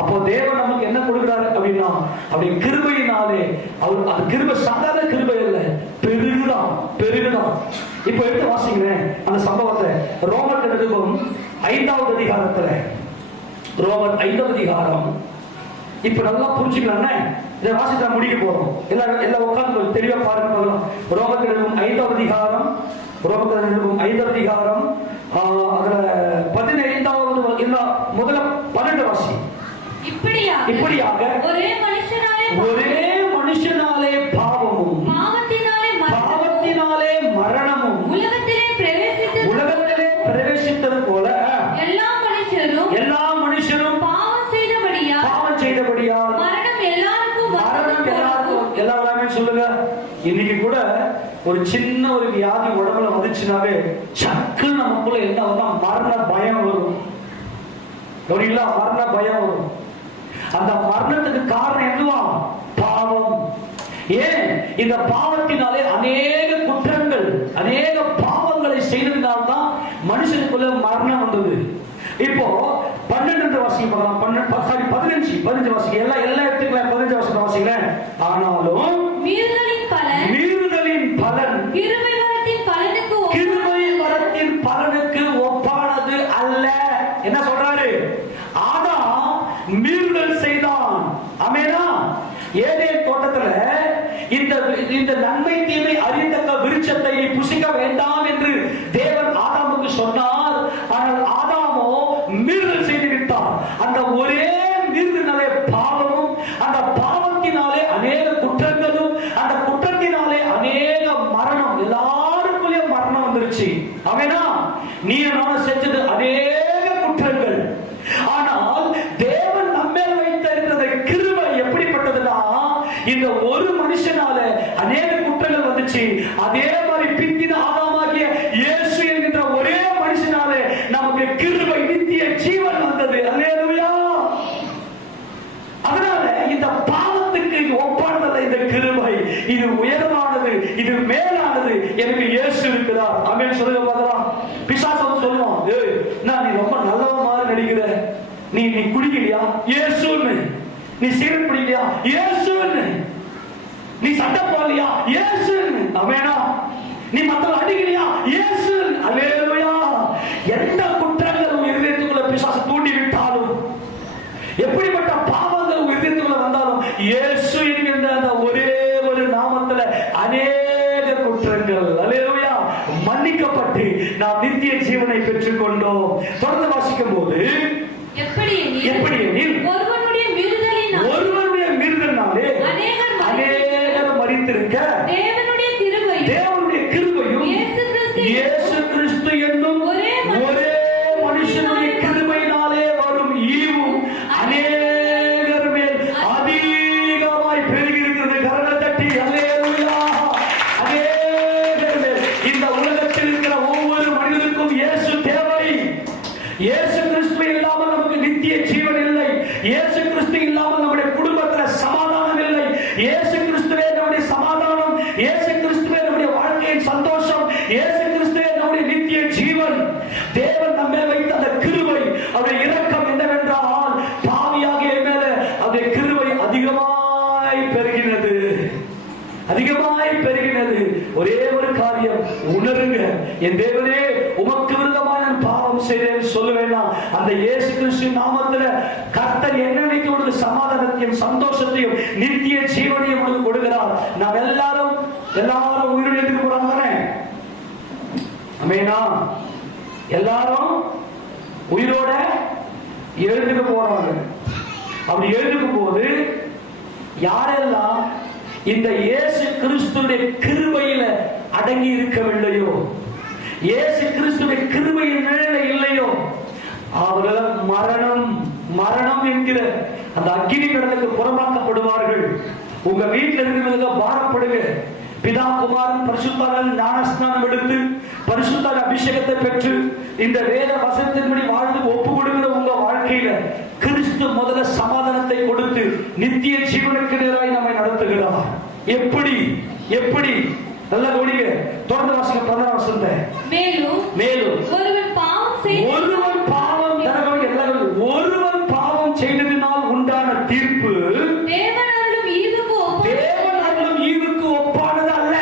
அப்போ தேவன் நமக்கு என்ன கொடுக்கிறாரு அப்படின்னா, அப்படி கிருபையினாலே அவர், அது கிருபை சாதாரண கிருபை இல்லை, பெருகுதான். இப்ப எடுத்து வாசிக்கிறேன் அந்த சம்பவத்தை. ரோமர் எழுதும் 5வது அதிகாரத்துல, ரோமர் 5வது அதிகாரம். இப்ப நல்லா புரிஞ்சுக்கலாம். இதை வாசித்தா முடிக்க போறோம். எல்லாம் உட்கார்ந்து தெளிவா பாருங்க பார்க்கலாம். ரோமர் எழுதும் 5வது அதிகாரம், ரோமர் எழுதும் 5வது அதிகாரம், அதுல 15வது முதல்ல 12 வாசி. இப்படியாக ஒரே மனுஷனாலே பாவமும் பாவத்தினாலே மரணமும் உலகத்திலே பிரவேசித்தது போல எல்லா மனுஷரும் பாவம் செய்தபடியால் மரணம் எல்லாருக்கும் சொல்லுங்க. இன்னைக்கு கூட ஒரு சின்ன ஒரு வியாதி உடம்புல வந்துச்சுனாவே சக்கு நமக்குள்ள என்ன மரண பயம் வரும். மரண பயம் வரும். அந்த மரணத்துக்கு காரணம் என்னவா? பாவம். ஏன்? இந்த பாவத்தினாலே அநேக குற்றங்கள், அநேக பாவங்களை செய்ததினால்தான் மனுஷனுக்குள்ள மரணம் வந்தது. இப்போ 12 வாசிக்க பார்க்கலாம். 15 வாசிக்க, எல்லா எடுத்துக்கலாம். 15 வாசிக்க வாசிக்கிறேன். ஆனாலும் மீறுதலின் பலன் கிருபை வரத்தின் பலனுக்கு ஒப்பானது அல்ல. என்ன சொல்றாரு? ஆதாம் மீறுதல் செய்தான். ஆமெனா? ஏதேன் தோட்டத்துல இந்த நன்மை தீமை அறியத்தக்க விருட்சத்தை நீ புசிக்க வேண்டாம் என்று தேவன் ஆதாமுக்கு சொன்னார். ஆனால் ஆதாமோ மீறுதல் செய்து விட்டார். அந்த ஒரே மீறுதலினாலே பாவமும், அந்த பாவத்தினாலே அநேக குற்றங்களும், அந்த குற்றத்தினாலே அநேக மரணம், எல்லாருக்குள்ளேயும் மரணம் வந்துருச்சு. ஆமெனா? நீ நான் செஞ்சது அநேக குற்றங்கள். ஆனால் தேவன் நம்மேல் வைத்திருக்கிற கிருபை எப்படிப்பட்டதுன்னா, இந்த ஒரு மனுஷனால அநேக குற்றங்கள் வந்துச்சு. அதே மாதிரி பிந்தின ஆதாமாகிய இயேசு என்கின்ற ஒரே மனுஷனாலே நமக்கு கிருபை, நித்திய ஜீவன் வந்தது. அல்லேலூயா. அதனால இந்த பாவத்துக்கு ஒப்பானது இந்த கிருபை. இது உயர்வானது, இது மேலானது. எனக்கு இயேசு இருக்கிறார். ஆமென் சொல்லுங்க பார்க்கலாம். பிசாசு சொல்லுவான், நான் நீ ரொம்ப நல்லவ மாதிரி நடிக்கிற, நீ குடிக்கலையா? இயேசுன்னு. நீ சிகரெட் பிடிக்கலையா? இயேசுன்னு. நீ சண்டை போடலையா? இயேசுன்னு. ஆமெனா. நீ மத்தவங்க அடிக்கலையா? இயேசு. அல்லேலூயா. எந்த குற்றங்கள் உன் இதயத்துக்குள்ள பிசாசு தூண்டி விட்டாலும், எப்படிப்பட்ட பாவங்கள் உன் இதயத்துக்குள்ள வந்தாலும், இயேசு என்கின்ற அந்த ஒரே ஒரு நாமத்துல அநேக குற்றங்கள் அல்லேலூயா மன்னிக்கப்பட்டு நாம் நித்திய ஜீவனை பெற்றுக் கொண்டோம். தொடர்ந்து வாசிக்கும் போது எப்படி எனில் ஒருவனுடைய மீறுதலினாலே அநேகர் மரித்திருக்க தேவனுடைய கிருபையும் இயேசு கிறிஸ்து என்னும் ஒரே மனுஷனுடைய கிருபையினாலே வரும் ஈவும் அநேகர் மேல் அதிகமாய் பெருகி இருக்கிறது. கரங்களை தட்டி அல்லேலூயா. அநேகர் மேல். இந்த உலகத்தில் இருக்கிற ஒவ்வொரு மனிதனுக்கும் இயேசு தேவை. இயேசு கிறிஸ்து இல்லாமல் நமக்கு நித்திய ஜீவன் இல்லை. இயேசு கிறிஸ்து இல்லாமல் நம்முடைய குடும்பத்தில் சமாதானம் இல்லை. இயேசு கிறிஸ்துவே நம்முடைய சமாதானம். இயேசு கிறிஸ்துவே நம்முடைய வாழ்க்கையின் சந்தோஷம். இயேசு கிறிஸ்துவே நம்முடைய நித்திய ஜீவன். தேவன் நம்ம வைத்த அந்த கிருபை, அவருடைய இரக்கம் என்னவென்றால், பாவியாகிய மேல அவருடைய கிருபை அதிகமாய் பெருகினது. ஒரே ஒரு காரியம் உணருங்க, என் தேவனே உமக்கு விரோதமாக நான் பாவம் செய்தேன் சொல்லுவேனா, அந்த இயேசு கிறிஸ்து நாமத்துல கர்த்தர் என்னைக்கு உனக்கு சமாதானத்தையும் சந்தோஷத்தையும் நித்திய ஜீவனையும் உனக்கு கொடுக்கிறார். நாம் எல்லாரும் உயிரோடு எழுதி போறாங்க தானே? ஆமெனா. எல்லாரும் உயிரோட எழுதுக்கு போறாங்க. அப்படி எழுதுக்கும் போது யாரெல்லாம் இந்த இயேசு கிறிஸ்துவின் கிருபையில அடங்கி இருக்கவில்லையோ, இயேசு கிறிஸ்துவின் கிருபையின் நிழல்ல இல்லையோ, அவர்கள் மரணம் என்கிற அந்த அக்கினி கடலுக்கு புறமாக்கப்படுவார்கள். உங்க வீட்டில் இருக்கிறவங்க பாரப்படுங்க. பிதா குமாரன் பரிசுத்தாவின் ஞானஸ்நானம் எடுத்து பரிசுத்தாவின் அபிஷேகத்தை பெற்று இந்த வேத வசனத்தின்படி வாழ்ந்து ஒப்பு கொடுக்கிற உங்க வாழ்க்கையில கிறிஸ்து முதல்ல சமாதானத்தை கொடுத்து நித்திய ஜீவனுக்கு நேராய் நம்மை நடத்துகிறார். எப்படி நல்ல கவனிங்க. தொடர்ந்து வாசிக்க 11 வசனத்தை. மேலும் ஒருவன் பாவம் செய்ததினால் உண்டான தீர்ப்பு தேவனருளும் ஈவுக்கு ஒப்பானது அல்ல.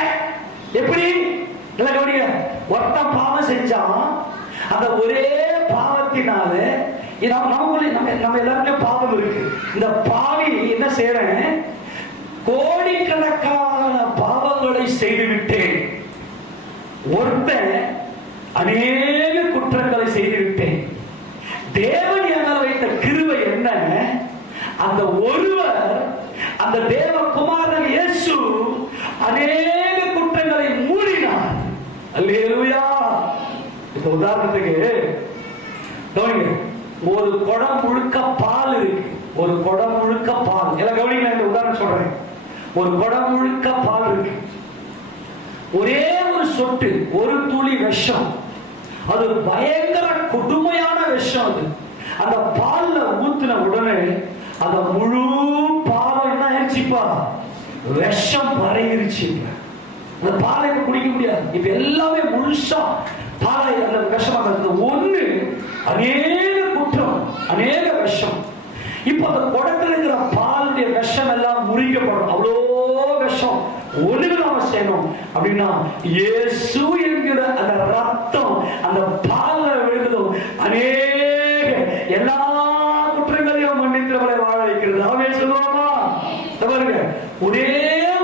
எப்படி? நல்ல கவனிங்க. ஒருத்தன் பாவம் செஞ்சான், அந்த ஒரே பாவத்தினால நம்ம எல்லாருமே பாவம் இருக்கு. இந்த பாவி என்ன செய்யறேன்? கோடிக்கணக்கான பாவங்களை செய்து விட்டேன். ஒருத்தன் அநேக குற்றங்களை செய்து விட்டேன். தேவன் என்னால் வைத்த கிருபை என்ன? அந்த ஒருவர், அந்த தேவ குமாரன் இயேசு அநேக குற்றங்களை மூடினார். அல்லேலூயா. இப்ப உதாரணத்துக்கு ஒரு குடம் முழுக்க பால் இருக்கு. ஒரு குடம் முழுக்க பால். எல்லாம் கவனிங்க, இந்த உதாரணம் சொல்றேன். ஒரு குடம் முழுக்க பால் இருக்கு. ஒரே ஒரு சொட்டு, ஒரு துளி விஷம். அது பயங்கர கொடுமையான விஷம். அது அந்த பால்ல ஊத்துன உடனே அந்த முழு பால் என்ன ஆயிடுச்சுப்பா? விஷம் பரவிருச்சு. அந்த பாலை குடிக்க முடியாது. இப்ப எல்லாமே முழுசா பாலை அந்த விஷம் ஒண்ணு அநேக குற்றம், அநேக விஷம். இப்ப அந்த குடத்தில் இருக்கிற பாலுடைய விஷம் எல்லாம் முறிக்கப்படும். அவ்வளோ விஷம் ஒண்ணுக்கு நாம செய்யணும் அப்படின்னா இயேசு என்கிற அந்த ரத்தம் அந்த பால்ல விழுந்ததும் அநேக எல்லா குற்றங்களையும் மன்னித்தவரை வாழ வைக்கிறது. அவன் சொல்லுவாமா? பாருங்க, ஒரே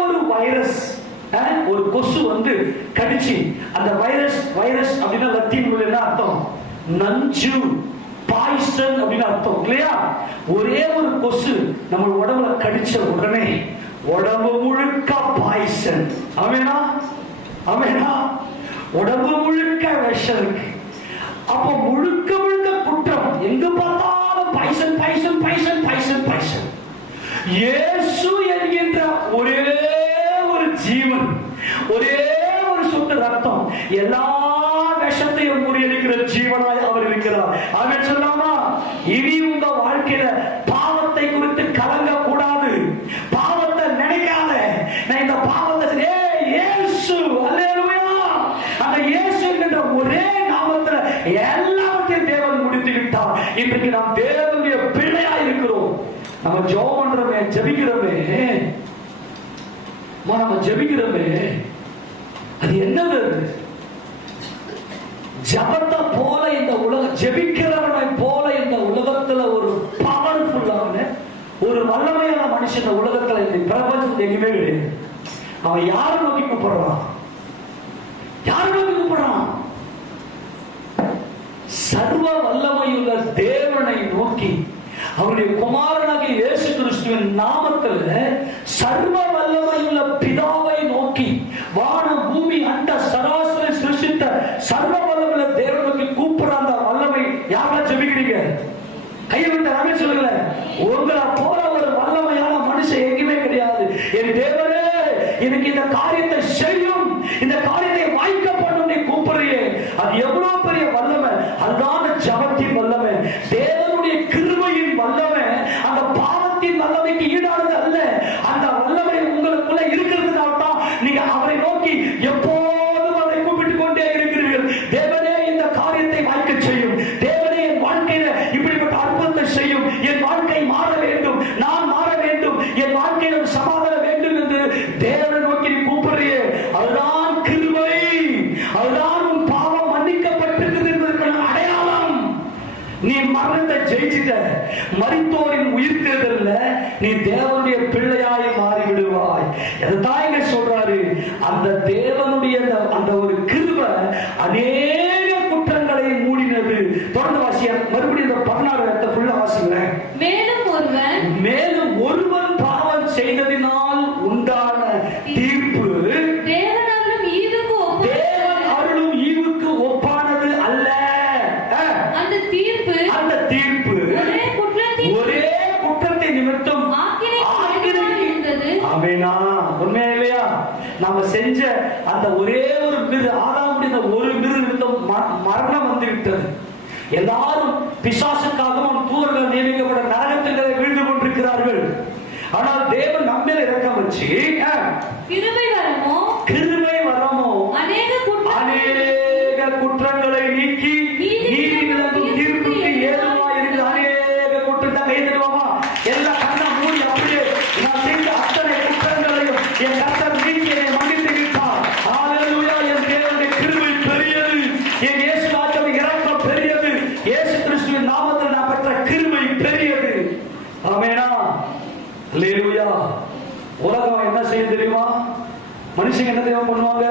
ஒரு வைரஸ், ஒரு கொசு வந்து கடிச்சு, அந்த வைரஸ் அப்படின்னா லத்தீன் மொழியில அர்த்தம் நஞ்சு, பாய்சன் அப்படின்னு அர்த்தம் இல்லையா? ஒரே ஒரு கொசு நம்ம உடம்புல கடிச்ச உடனே உடம்பு முழுக்க பாய்சன். ஆமெனா. உடம்பு முழுக்க விஷம் இருக்கு. அப்ப முழுக்க குற்றம். எங்க பார்த்தாலும் பாய்சன். இயேசு என்கின்ற ஒரே ஒரு ஜீவன், ஒரே ஒரு சொட்டு ரத்தம் எல்லா விஷத்தையும் முறியடிக்கிற ஜீவனாய் அவர் இருக்கிறார். அவன் சொல்லாமா? இனி உங்க வாழ்க்கையில பாவத்தை குறித்து கலங்க கூடாது. பாவத்தை நினைக்காத. நான் இந்த பாவத்தை இயேசு, அல்லேலூயா, அந்த இயேசு என்ற ஒரே நாமத்துல எல்லாவற்றையும் தேவன் முடித்து விட்டார். இன்றைக்கு நாம் தேவனுடைய நம்ம ஜெபம் பண்றோமே, ஜெபிக்கிறோமே, நம்ம ஜெபிக்கிறோமே, அது என்னது? ஜபத்தை போல இந்த உலகம், ஜெபிக்கிறவனை போல இந்த உலகத்துல ஒரு பவர்ஃபுல்லான ஒரு வல்லமையான மனுஷன் இந்த உலகத்துல இந்த பிரபஞ்சம் எங்கேயுமே கிடையாது. அவன் யாரை நோக்கி கூப்பிடுறான்? யாரை நோக்கி கூப்பிடுறான்? சர்வ வல்லமையுள்ள தேவனை நோக்கி, அவருடைய குமாரனாகிய இயேசு கிறிஸ்துவின் நாமத்தில் சர்வ வல்லமையுள்ள பிதாவை நோக்கி, வான பூமி அண்ட சராசரி சிருஷ்டித்த சர்வ வல்லமையுள்ள தேவனுக்கு கூப்பிடுற அந்த வல்லமை யாரெல்லாம் ஜெபிக்கிறீங்க? கைவிட்ட நாமே சொல்லுங்க. உங்களை போல ஒரு வல்லமையான மனுஷன் எங்கேயுமே கிடையாது. என் தேவனே, எனக்கு இந்த காரியத்தை செய்யும், இந்த காரியத்தை வாய்க்க பண்ணும் நீ கூப்பிடுறியே, அது எவ்வளவு பெரிய வல்லமை! அதுதான் ஜபத்தின் வல்லமை, தேவனுடைய கிருபையின் வல்லமை. அந்த பாவத்தின் வல்லமைக்கு ஈடானது அல்ல. அந்த வல்லமை உங்களுக்குள்ள இருக்கிறதுனால தான் நீங்க அவரை நோக்கி எப்போதும் அவரை கூப்பிட்டுக் கொண்டே இருக்கிறீர்கள். தேவனே, இந்த காரியத்தை வாய்க்க செய்யும். தேவனே, என் வாழ்க்கையில இப்படிப்பட்ட அற்புதத்தை செய்யும். என் வாழ்க்கை மாற வேண்டும், நான் மாற வேண்டும், என் வாழ்க்கையில ஒரு சமாதானம் வேண்டும் என்று தேவனை நோக்கி நீ கூப்பிடுறியே, அதுதான் கிருபை. அதுதான் உன் பாவம் மன்னிக்கப்பட்டிருக்கிறது என்பதற்கான அடையாளம். நீ மரணத்தை ஜெயிச்சிட்ட, மரித்தோரின் உயிர்த்தெழுதல்ல நீ தேவனுடைய பிள்ளையாய் மாறி விடுவாய். அதுதான் இங்க சொல்றாரு. அந்த தேவனுடைய அந்த ஒரு கிருபை அநேக குற்றங்களை மூடினது. தொடர்ந்து வாசிய மறுபடியும் இந்த 16 ஃபுல்லா வாசிங்க. மேலும் ஒருவன் பாவம் செய்ததினால் உண்டான தீர்ப்பு தேவன் அருளும் ஈவுக்கு ஒப்பானது அல்ல. அந்த தீர்ப்பு ஒரே குற்றத்தை நிமித்தம் ஆமெனா. உண்மையா இல்லையா? நாம செஞ்ச அந்த ஒரே ஒரு மிருக, ஆதாமுடைய ஒரு மிருக நிமித்தம் மரணம் வந்து விட்டது. எல்லாரும் பிசாசுக்காகவும் தூதர்கள் நியமிக்கப்பட்ட நரகத்தில் வீழ்ந்து கொண்டிருக்கிறார்கள். ஆனால் தேவன் நம்மேல இரக்கம் வச்சு கிருபை வரமோ அநேக குற்றங்களை நீக்கி நீதி விளங்கும் தீர்ப்புக்கு ஏதுவா இருக்கு. அநேக குற்றத்தை கைதுவாமா எல்லா கண்ணா மூடி அப்படியே நான் செய்த அத்தனை குற்றங்களையும் என் கர்த்தர் நீக்கி என்னை மன்னித்து விட்டார். ஹல்லேலூயா. என் தேவனுடைய கிருபை பெரியது, என் இயேசு ராஜாவின் இரக்கம் பெரியது, இயேசு கிறிஸ்துவின் நாமத்தில் நான் பெற்ற கிருபை பெரியது. ஆமெனா. ஹல்லேலூயா. உலகம் என்ன செய்ய தெரியுமா? மனுஷங்க என்ன தெரியுமா பண்ணுவாங்க?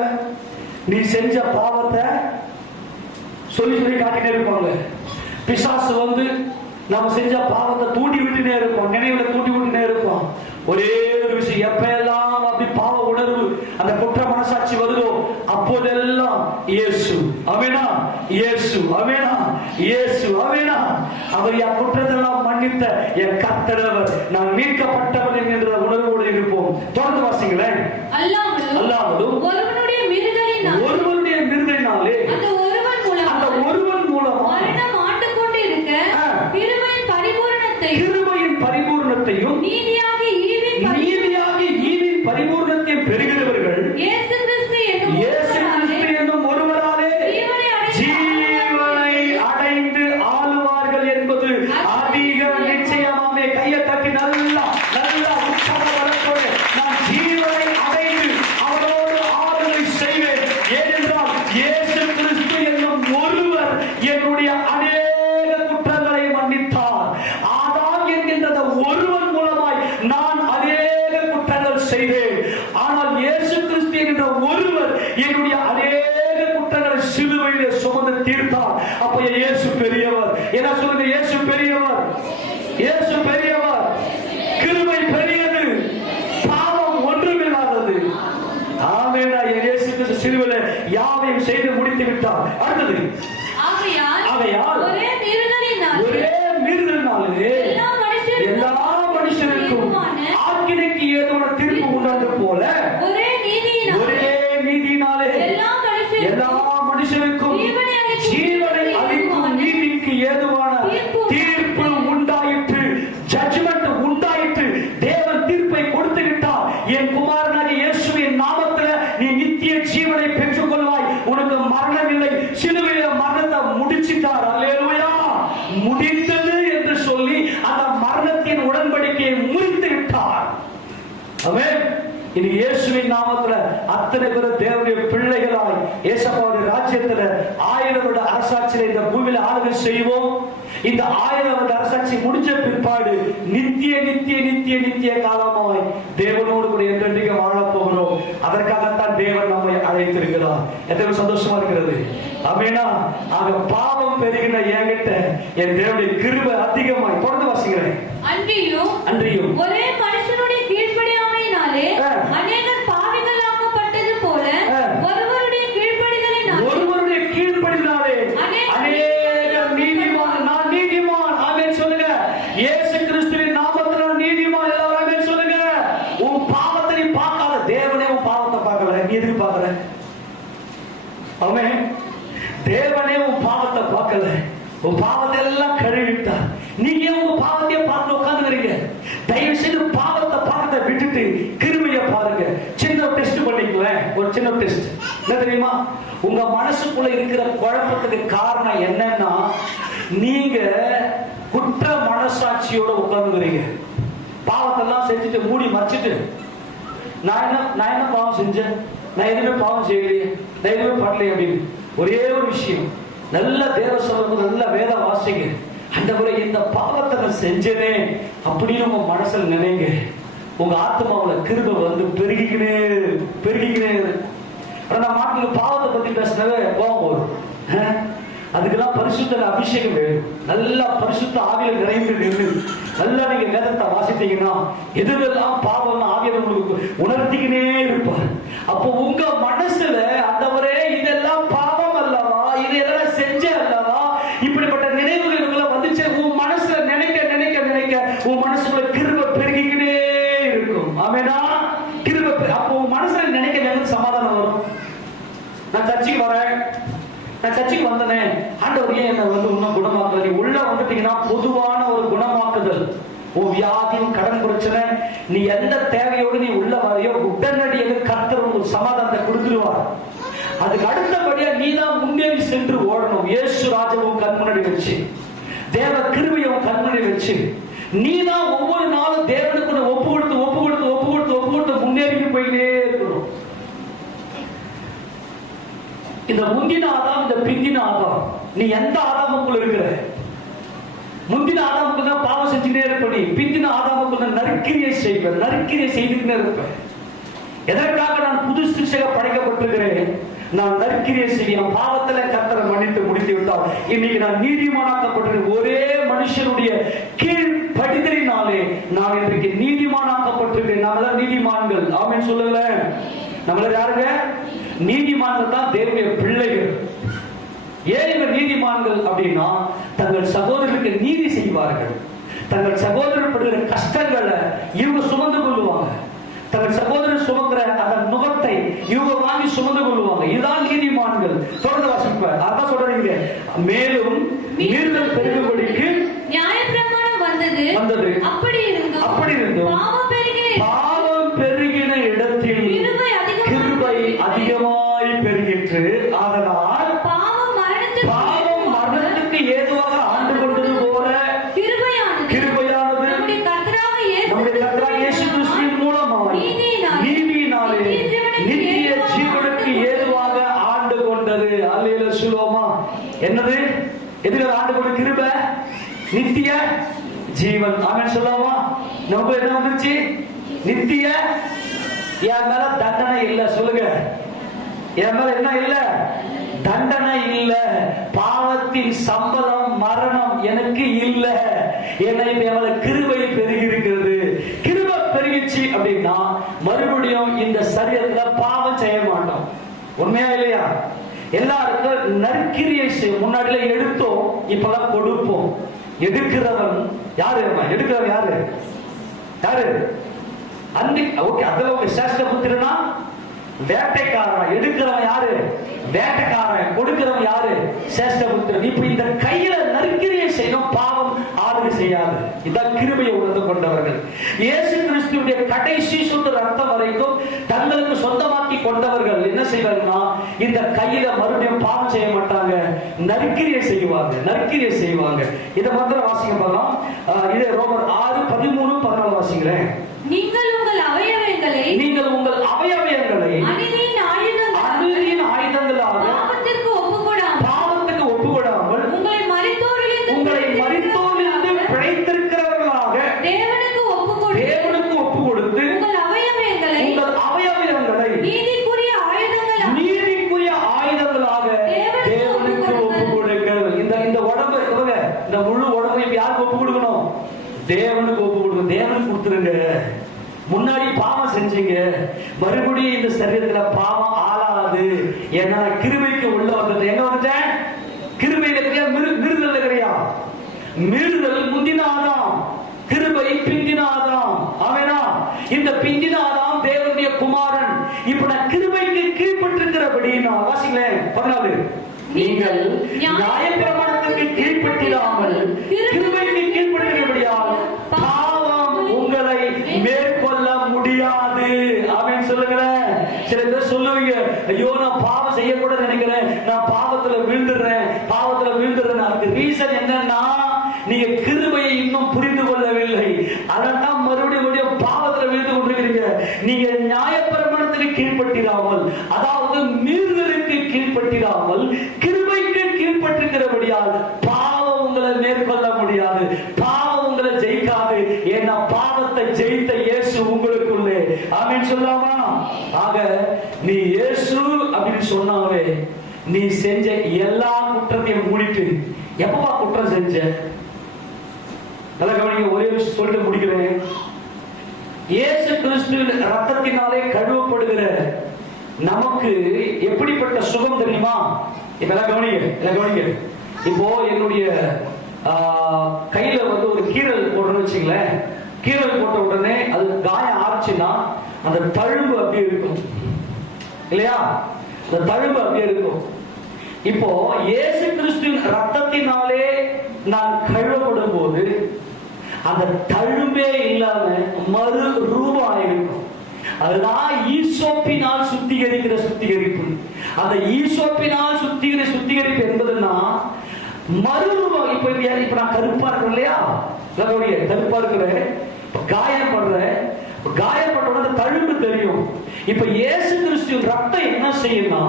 நீ செஞ்ச பாவத்தை சொல்லி காட்டினே இருப்பாங்க. பிசாசு வந்து நாம செஞ்ச பாவத்தை தூண்டி விட்டுனே இருப்போம், நினைவுல தூண்டி விட்டுனே இருப்போம். ஒரே ஒரு விஷயம், எப்ப எல்லாம் அப்படி பாவ உணர்வு, அந்த குற்ற மனசாட்சி வருதோ அப்போதெல்லாம் இயேசு ஆமெனா, இயேசு ஆமெனா, இயேசு ஆமெனா. அவர் என் குற்றத்தெல்லாம் மன்னித்த என் கர்த்தரவர், நான் மீட்கப்பட்டவன் என்ற உணர்வோடு இருப்போம். தொடர்ந்து வாசிங்களேன். அல்லாமலும் ஒருவனுடைய மிருகத்தினாலே அந்த ஒருவன் மூலம் மரணம் ஆண்டு கொண்டு இருக்க கிருபையின் பரிபூரணத்தையும் நீதியாகி ஈவின் பரிபூரணத்தையும் பெறுகிறவர்கள் இயேசு கிறிஸ்து என்னும் ஒருவராலே ஜீவனை அடைந்து ஆளுவார்கள் என்பது அதிக நிச்சயமாமே. கையை தட்டி நல்லா உற்சாகத்தோடு நான் ஜீவனை அடைந்து அவரோடு ஆளுகை செய்வேன். ஏனென்றால் இயேசு கிறிஸ்து என்னும் ஒருவர் என்னுடைய அநேக குற்றங்களை மன்னித்தார். ஆதாம் என்கின்ற ஒருவன் மூலமாய் நான் அநேக குற்றங்கள் செய்தேன். ஆனால் இயேசு கிறிஸ்து என்கின்ற ஒருவர் என்னுடைய அநேக குற்றங்களை சிலுவையிலே சுமந்து தீர்த்தார். அப்ப இயேசு பெரியவர். என்ன சொல்லுங்க? இயேசு பெரியவர், இயேசு பெரியவர். கிருபை பெரியது, பாவம் ஒன்றுமில்லாதது. ஆமென். இயேசு கிறிஸ்து சிலுவையிலே யாவையும் செய்து முடித்து விட்டார். அடுத்தது, ஆகையால் ஒரே மீறுதலினாலே எல்லா மனுஷருக்கும் ஆக்கினைக்கு ஏதுவான தீர்ப்பு உண்டானது போல ஒரே நீதியினாலே எல்லா மனுஷருக்கும் ஜீவனை அளிக்கும் நீதிக்கு ஏதுவான தீர்ப்பு உண்டாயிற்று. ஜட்ஜ்மெண்ட் உண்டாயிற்று. தேவன் தீர்ப்பை கொடுத்து விட்டார். என் குமாரனாகிய இயேசுவின் நாமத்தில் நீ நித்திய ஜீவனை பெற்றுக் கொள்வாய். உனக்கு மரணம் இல்லை. சிலுவையில மரணத்தை முடிச்சிட்டார். அல்லேலூயா. முடிந்தது என்று சொல்லி அந்த மரணத்தின் உடன்படிக்கை ஆண்டுகளாய் இயேசுவோட ராஜ்யத்துல 1000 வருட அரசாட்சியில இந்த பூமியில ஆளுகை செய்வோம். இந்த 1000 வருட அரசாட்சி முடிஞ்ச பிற்பாடு நித்திய நித்திய நித்திய நித்திய காலமாய் தேவனோடு கூட என்றென்றைக்கு வாழப் போகிறோம். அதற்காகத்தான் தேவன் நம்மை அழைத்திருக்கிறார். எத்தனை சந்தோஷமா இருக்கிறது. ஆமெனா. ஆக பாவம் பெருகின என்கிட்ட என் தேவனுடைய கிருபை அதிகமாய். தொடர்ந்து வாசிக்கிறேன். அன்றியும் ஒரே மனுஷனுடைய கீழ்ப்படியாமையினாலே அநேகர் பாவிகளாக்கப்பட்டது போல ஒருவருடைய கீழ்ப்படிதலினாலே அநேகர் நீதிமான். நான் நீதிமான். ஆமென் சொல்லுங்க. இயேசு கிறிஸ்துவின் நாமத்தில் நான் நீதிமான். எல்லாரும் ஆமென் சொல்லுங்க. உன் பாவத்தை நீ பார்க்காத. தேவனே உன் பாவத்தை பார்க்கல. நீ எதுக்கு பார்க்கற? ஆமென். தேவனே உன் பாவத்தை பார்க்கல. உன் பாவத்தை எல்லாம் கழுவிட்டார். நீங்க உங்க பாவத்தையே பார்த்து உட்கார்ந்துக்கிறீங்க. தயவு செய்து பாவத்தை பார்க்கறத விட்டுட்டு கிருபையை பாருங்க. சின்ன டெஸ்ட் பண்ணிக்கலாம். ஒரு சின்ன டெஸ்ட் என்ன தெரியுமா? உங்க மனசுக்குள்ள இருக்கிற குழப்பத்துக்கு காரணம் என்னன்னா, நீங்க குற்ற மனசாட்சியோட உட்கார்ந்துக்கிறீங்க. பாவத்தெல்லாம் செஞ்சுட்டு மூடி மறைச்சிட்டு, நான் என்ன பாவம் செஞ்சேன், நான் எதுவுமே பாவம் செய்யலையே, நான் எதுவுமே பண்ணலையே அப்படின்னு. ஒரே ஒரு விஷயம், நல்ல தேவ சொல்லும், நல்ல வேத வாசிங்க. ஆண்டவரே இந்த பாவத்தை நான் செஞ்சனே அப்படின்னு உங்க மனசுல நினைங்க. உங்க ஆத்மாவுல கிருபை வந்து பெருகிக்கினே பெருகிக்கினே. நான் மாட்டுக்கு பாவத்தை பத்தி பேசினவே கோபம் வரும். அதுக்கெல்லாம் பரிசுத்த அபிஷேகம் வேணும். நல்லா பரிசுத்த ஆவியில நிறைந்து நின்று நல்லா நீங்க வேதத்தை வாசித்தீங்கன்னா எதுவெல்லாம் பாவம் ஆவியர் உங்களுக்கு உணர்த்திக்கினே இருப்பார். அப்போ உங்க மனசுல ஆண்டவரே இதெல்லாம் பாவம் அல்லவா, இதெல்லாம் செஞ்ச அல்லவா, இப்படிப்பட்ட நினைவுகள் வந்துச்சு. உன் மனசுல நினைக்க நினைக்க நினைக்க உன் மனசுல கிருபை பெருகிக்கிட்டே இருக்கும். ஆமெனா. கிருபை. அப்போ உன் மனசுல நினைக்க நினைக்க சமாதானம் வரும். நான் சர்ச்சைக்கு வரேன், நான் சர்ச்சைக்கு வந்தனே, ஆண்டவர் ஏன் என்ன வந்து இன்னும் குணமாக்குதல். நீ உள்ள வந்துட்டீங்கன்னா பொதுவான ஒரு குணமாக்குதல். உன் வியாதியும் கடன் பிரச்சனை, நீ எந்த தேவையோடு நீ உள்ள வரையோ உடனடியாக கர்த்தர் ஒரு சமாதானத்தை கொடுத்துருவார். அதுக்கு அடுத்தபடியா நீ தான் முன்னேறி சென்று ஓடணும். இயேசு ராஜாவும் கண்முன்னாடி வச்சு, தேவ கிருபையும் கண்முன்னாடி வச்சு, நீ தான் ஒவ்வொரு நாளும் தேவனுக்கு ஒப்பு கொடுத்து ஒப்பு கொடுத்து ஒப்பு கொடுத்து ஒப்பு கொடுத்து முன்னேறி போயிட்டே இருக்கணும். இந்த முந்தின ஆதாம், இந்த பிந்தின ஆதாம், நீ எந்த ஆதாமுக்குள்ள இருக்கிற? முந்தின ஆதாமுக்கு தான் பாவம் செஞ்சுட்டே இருப்ப. நீ பிந்தின ஆதாமுக்கு தான் நற்கிரியை செய்வேன், நற்கிரியை செய்துக்கிட்டே இருப்பேன். எதற்காக நான் புது சிருஷ்டியாக படைக்கப்பட்டிருக்கிறேன்? நான் நற்கிரியை செய்ய பாவத்துல கர்த்தரை மன்னித்து முடித்து விட்டால் இன்னைக்கு நான் நீதிமானாக்கப்பட்டிருக்கிறேன். ஒரே மனுஷனுடைய கீழ்ப்படிதலினாலே நான் இன்றைக்கு நீதிமானாக்கப்பட்டிருக்கிறேன். நம்மள நீதிமான்கள். ஆமென் சொல்லுங்க. நம்மள யாருங்க? நீதிமான்கள் தான் தேவனுடைய பிள்ளைகள். ஏன் இவர் நீதிமான்கள் அப்படின்னா, தங்கள் சகோதரருக்கு நீதி செய்வார்கள். தங்கள் சகோதரர் படுகிற கஷ்டங்களை இவங்க சுமந்து கொள்ளுவாங்க. தங்கள் சகோதரர் சுமக்கிற அந்த நுகத்தை இவங்க வாங்கி சுமந்து கொள்வாங்க. இதுதான் நீதிமான்கள். தொடர்ந்து வாசிப்பார். அதான் சொல்றீங்க. மேலும் மீறுதல் பெருகும்படிக்கு நியாயப்பிரமாணம் வந்தது. அப்படி இருந்தும் பாவம் பெருகின இடத்தில் கிருபை அதிகமாய் பெருகிற்று. அதனால் பாவம் மரணத்துக்கு ஏதுவாக ஆண்டு கொண்டது போல கிருபையானது நம்முடைய கர்த்தராகிய இயேசு கிறிஸ்துவின் மூலமாய் நீதியினாலே நித்திய ஜீவனுக்கு ஏதுவாக ஆண்டு கொண்டது. அல்லேலூயா சொல்லுவோமா? என்னது? எதுல ஆண்டு கொண்ட கிருபை? நித்திய ஜீவன். ஆமென் சொல்லலாமா? நமக்கு என்ன வந்துருச்சு? நித்திய. என் மேல தண்டனை இல்ல. சொல்லுங்க. என் மேல என்ன இல்ல? தண்டனை இல்ல. பாவத்தின் சம்பளம் மரணம் எனக்கு இல்ல. என்னை கிருபை பெருகி இருக்கிறது. கிருபை பெருகிச்சு அப்படின்னா மறுபடியும் இந்த சரீரத்துல பாவம் செய்ய மாட்டோம். உண்மையா இல்லையா? எல்லாருக்கும் நற்கிரியை முன்னாடியில எடுத்தோம், இப்பதான் கொடுப்போம். எடுக்கிறவன் யாரு? எடுக்கிறவன் யாரு? யாரு? அன்னைக்கு ஓகே, அதுல உங்க சேஷ்ட புத்திரனா வேட்டைக்காரன். எடுக்கிறவன் யாரு? வேட்டைக்காரன். கொடுக்கிறவன் யாரு? சேஷ்ட புத்திரன். இப்ப இந்த கையில நற்கிரியை செய்யணும், பாவம் ஆளுகை செய்யாது. இதான் கிருபையை உணர்ந்து கொண்டவர்கள். இயேசு கிறிஸ்துவுடைய கடைசி சொந்த ரத்தம் வரைக்கும் தங்களுக்கு சொந்தமாக்கி கொண்டவர்கள் என்ன செய்வாங்கன்னா, இந்த கையில மறுபடியும் பாவம் செய்ய மாட்டாங்க, நற்கிரியை செய்வாங்க. நற்கிரியை செய்வாங்க. இதை மாத்திரம் வாசிக்க போகலாம். இது ரோமர் 6:13-14 வாசிக்கிறேன். நீங்கள் உங்கள் அவயவங்களை அநீதியின் தேவனுக்கு ஒப்பு கொடுங்க. தேவனுக்கு கொடுத்துருங்க. முன்னாடி பாவம் செஞ்சீங்க, மறுபடியும் இந்த சரீரத்துல பாவம் ஆளாது. ஏன்னா கிருபைக்கு உள்ள வந்தது. எங்க வந்துட்டேன்? கிருபையில இருக்கிறியா, மிருதல் இருக்கிறியா? மிருதல் முந்தின ஆதாம், கிருபை பிந்தின ஆதாம். ஆமெனா? இந்த பிந்தின ஆதாம் தேவனுடைய குமாரன். இப்ப நான் கிருபைக்கு கீழ்ப்பட்டிருக்கிறபடி நான் வாசிங்களேன் 14. நீங்கள் நியாயப்பிரமாணத்துக்கு கீழ்ப்பட்டிராமல் கிருபைக்கு கீழ்ப்பட்டிருக்கிறபடியால் பாவம் உங்களை மேற்கொள்ள முடியாது. ஆமென் சொல்லுங்களேன். சில பேர் சொல்லுவீங்க, ஐயோ நான் பாவம் செய்யக்கூட நினைக்கிறேன், நான் பாவத்துல வீழ்ந்துடுறேன். அதுக்கு ரீசன் என்னன்னா, நீங்க கிருபையை இன்னும் புரிந்து கொள்ளவில்லை. அதான் மறுபடியும் பாவத்துல வீழ்ந்து கொண்டிருக்கிறீங்க. நீங்க நியாயப்பிரமாணத்துக்கு கீழ்ப்பட்டிராமல், அதாவது மீறுதலுக்கு கீழ்ப்பட்டிராமல் கிருபைக்கு கீழ்ப்பட்டிருக்கிறபடியால் பாவம் உங்களை மேற்கொள்ள முடியாது. பாவம் உங்களை ஜெயிக்காது. ஏன்னா பாவத்தை ஜெயித்த இயேசு உங்களுக்குள்ளே. ஆமென் சொல்லாமா? ஆக நீ இயேசு அப்படின்னு சொன்னாவே நீ செஞ்ச எல்லா குற்றத்தையும் மூடிட்டு, எப்பவா குற்றம் செஞ்ச? நல்லா கவனிங்க. ஒரே விஷயம் சொல்லிட்டு முடிக்கிறேன். இயேசு கிறிஸ்துவின் ரத்தத்தினாலே கழுவப்படுகிற நமக்கு எப்படிப்பட்ட சுகம் தெரியுமா? இப்ப கவனிங்க. இப்போ என்னுடைய கையில ஒரு கீரல் போடுறேன்னு வச்சுங்களேன். கீரல் போட்ட உடனே அது காயம் ஆச்சுன்னா அந்த தழும்பு அப்படியே இருக்கும் இல்லையா? அந்த தழும்பு அப்படியே இருக்கும். இப்போ இயேசு கிறிஸ்துவின் ரத்தத்தினாலே நான் கழுவப்படும் போது அந்த தழும்பே இல்லாம மறு ரூபம் ஆயிருக்கும். அதுதான் ஈசோப்பினால் சுத்திகரிக்கிற சுத்திகரிப்பு. அந்த ஈசோப்பினால் சுத்திகரிப்பு என்பதுன்னா மறுரூபம். இப்ப நான் கருப்பா இருக்கிறேன் இல்லையா? கருப்பா இருக்கிறேன், காயப்பட்ட உடனே தழும்பு தெரியும். இப்ப இயேசு கிறிஸ்துவின் ரத்தம் என்ன செய்யும்னா,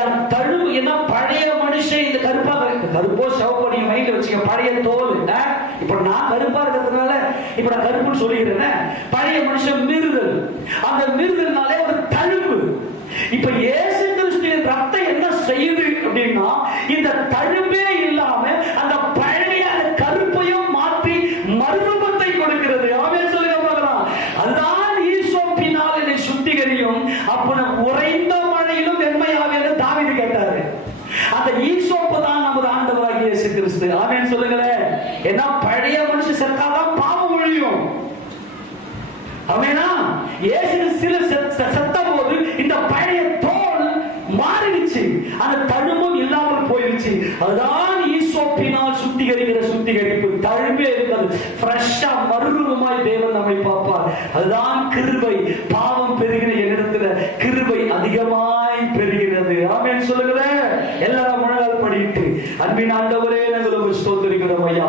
என் தழும்பு என்ன, பழைய மனுஷன் இந்த கருப்போ சிவப்போ நீங்க மைண்ட்ல வச்சுக்க, பழைய தோல். இப்ப நான் கருப்பா இருக்கிறதுனால இப்ப நான் கருப்புன்னு சொல்லிக்கிறேன். பழைய மனுஷன் மிருதல், அந்த மிருதல்னாலே ஒரு தழும்பு. இப்ப இயேசு கிறிஸ்துவின் ரத்தம் என்ன செய்யுது அப்படின்னா, இந்த தழும்பே இல்லாம அந்த பழைய கருப்பையும் மாற்றி மறுரூபத்தை கொடுக்கிறது. ஆமென் சொல்லுங்க பார்க்கலாம். அதுதான் ஈசோப்பினால் என்னை சுத்திகரியும். அப்ப உறைந்த மழையிலும் வெண்மையாவே தாவீது கேட்டாரு. அந்த ஈசோப்பு தான் நமது ஆண்டவராகிய இயேசு கிறிஸ்து. ஆமென் சொல்லுங்களேன். ஏன்னா பழைய மனுஷன் செத்தாதான் பாவம் ஒழியும். ஆமெனா? இயேசு செத்த போது இந்த பழைய தோல் மாறிடுச்சு, அந்த தழும்பும் இல்லாமல் போயிருச்சு. அதுதான் ஈசோப்பினால் சுத்திகரிக்கிற சுத்திகரிப்பு. தழும்பே இருக்காது, ஃப்ரெஷ்ஷா மறுரூபமாய் தேவன் நம்மை பார்ப்பார். அதுதான் கிருபை. பாவம் பெருகிற என்னிடத்துல கிருபை அதிகமாய் பெறுகிறது. ஆமென் சொல்லுங்களேன். எல்லாரும் முழங்கால் படிட்டு, அன்பின் ஆண்டவரே நாங்கள் ஸ்தோத்திரிக்கிறோம் ஐயா.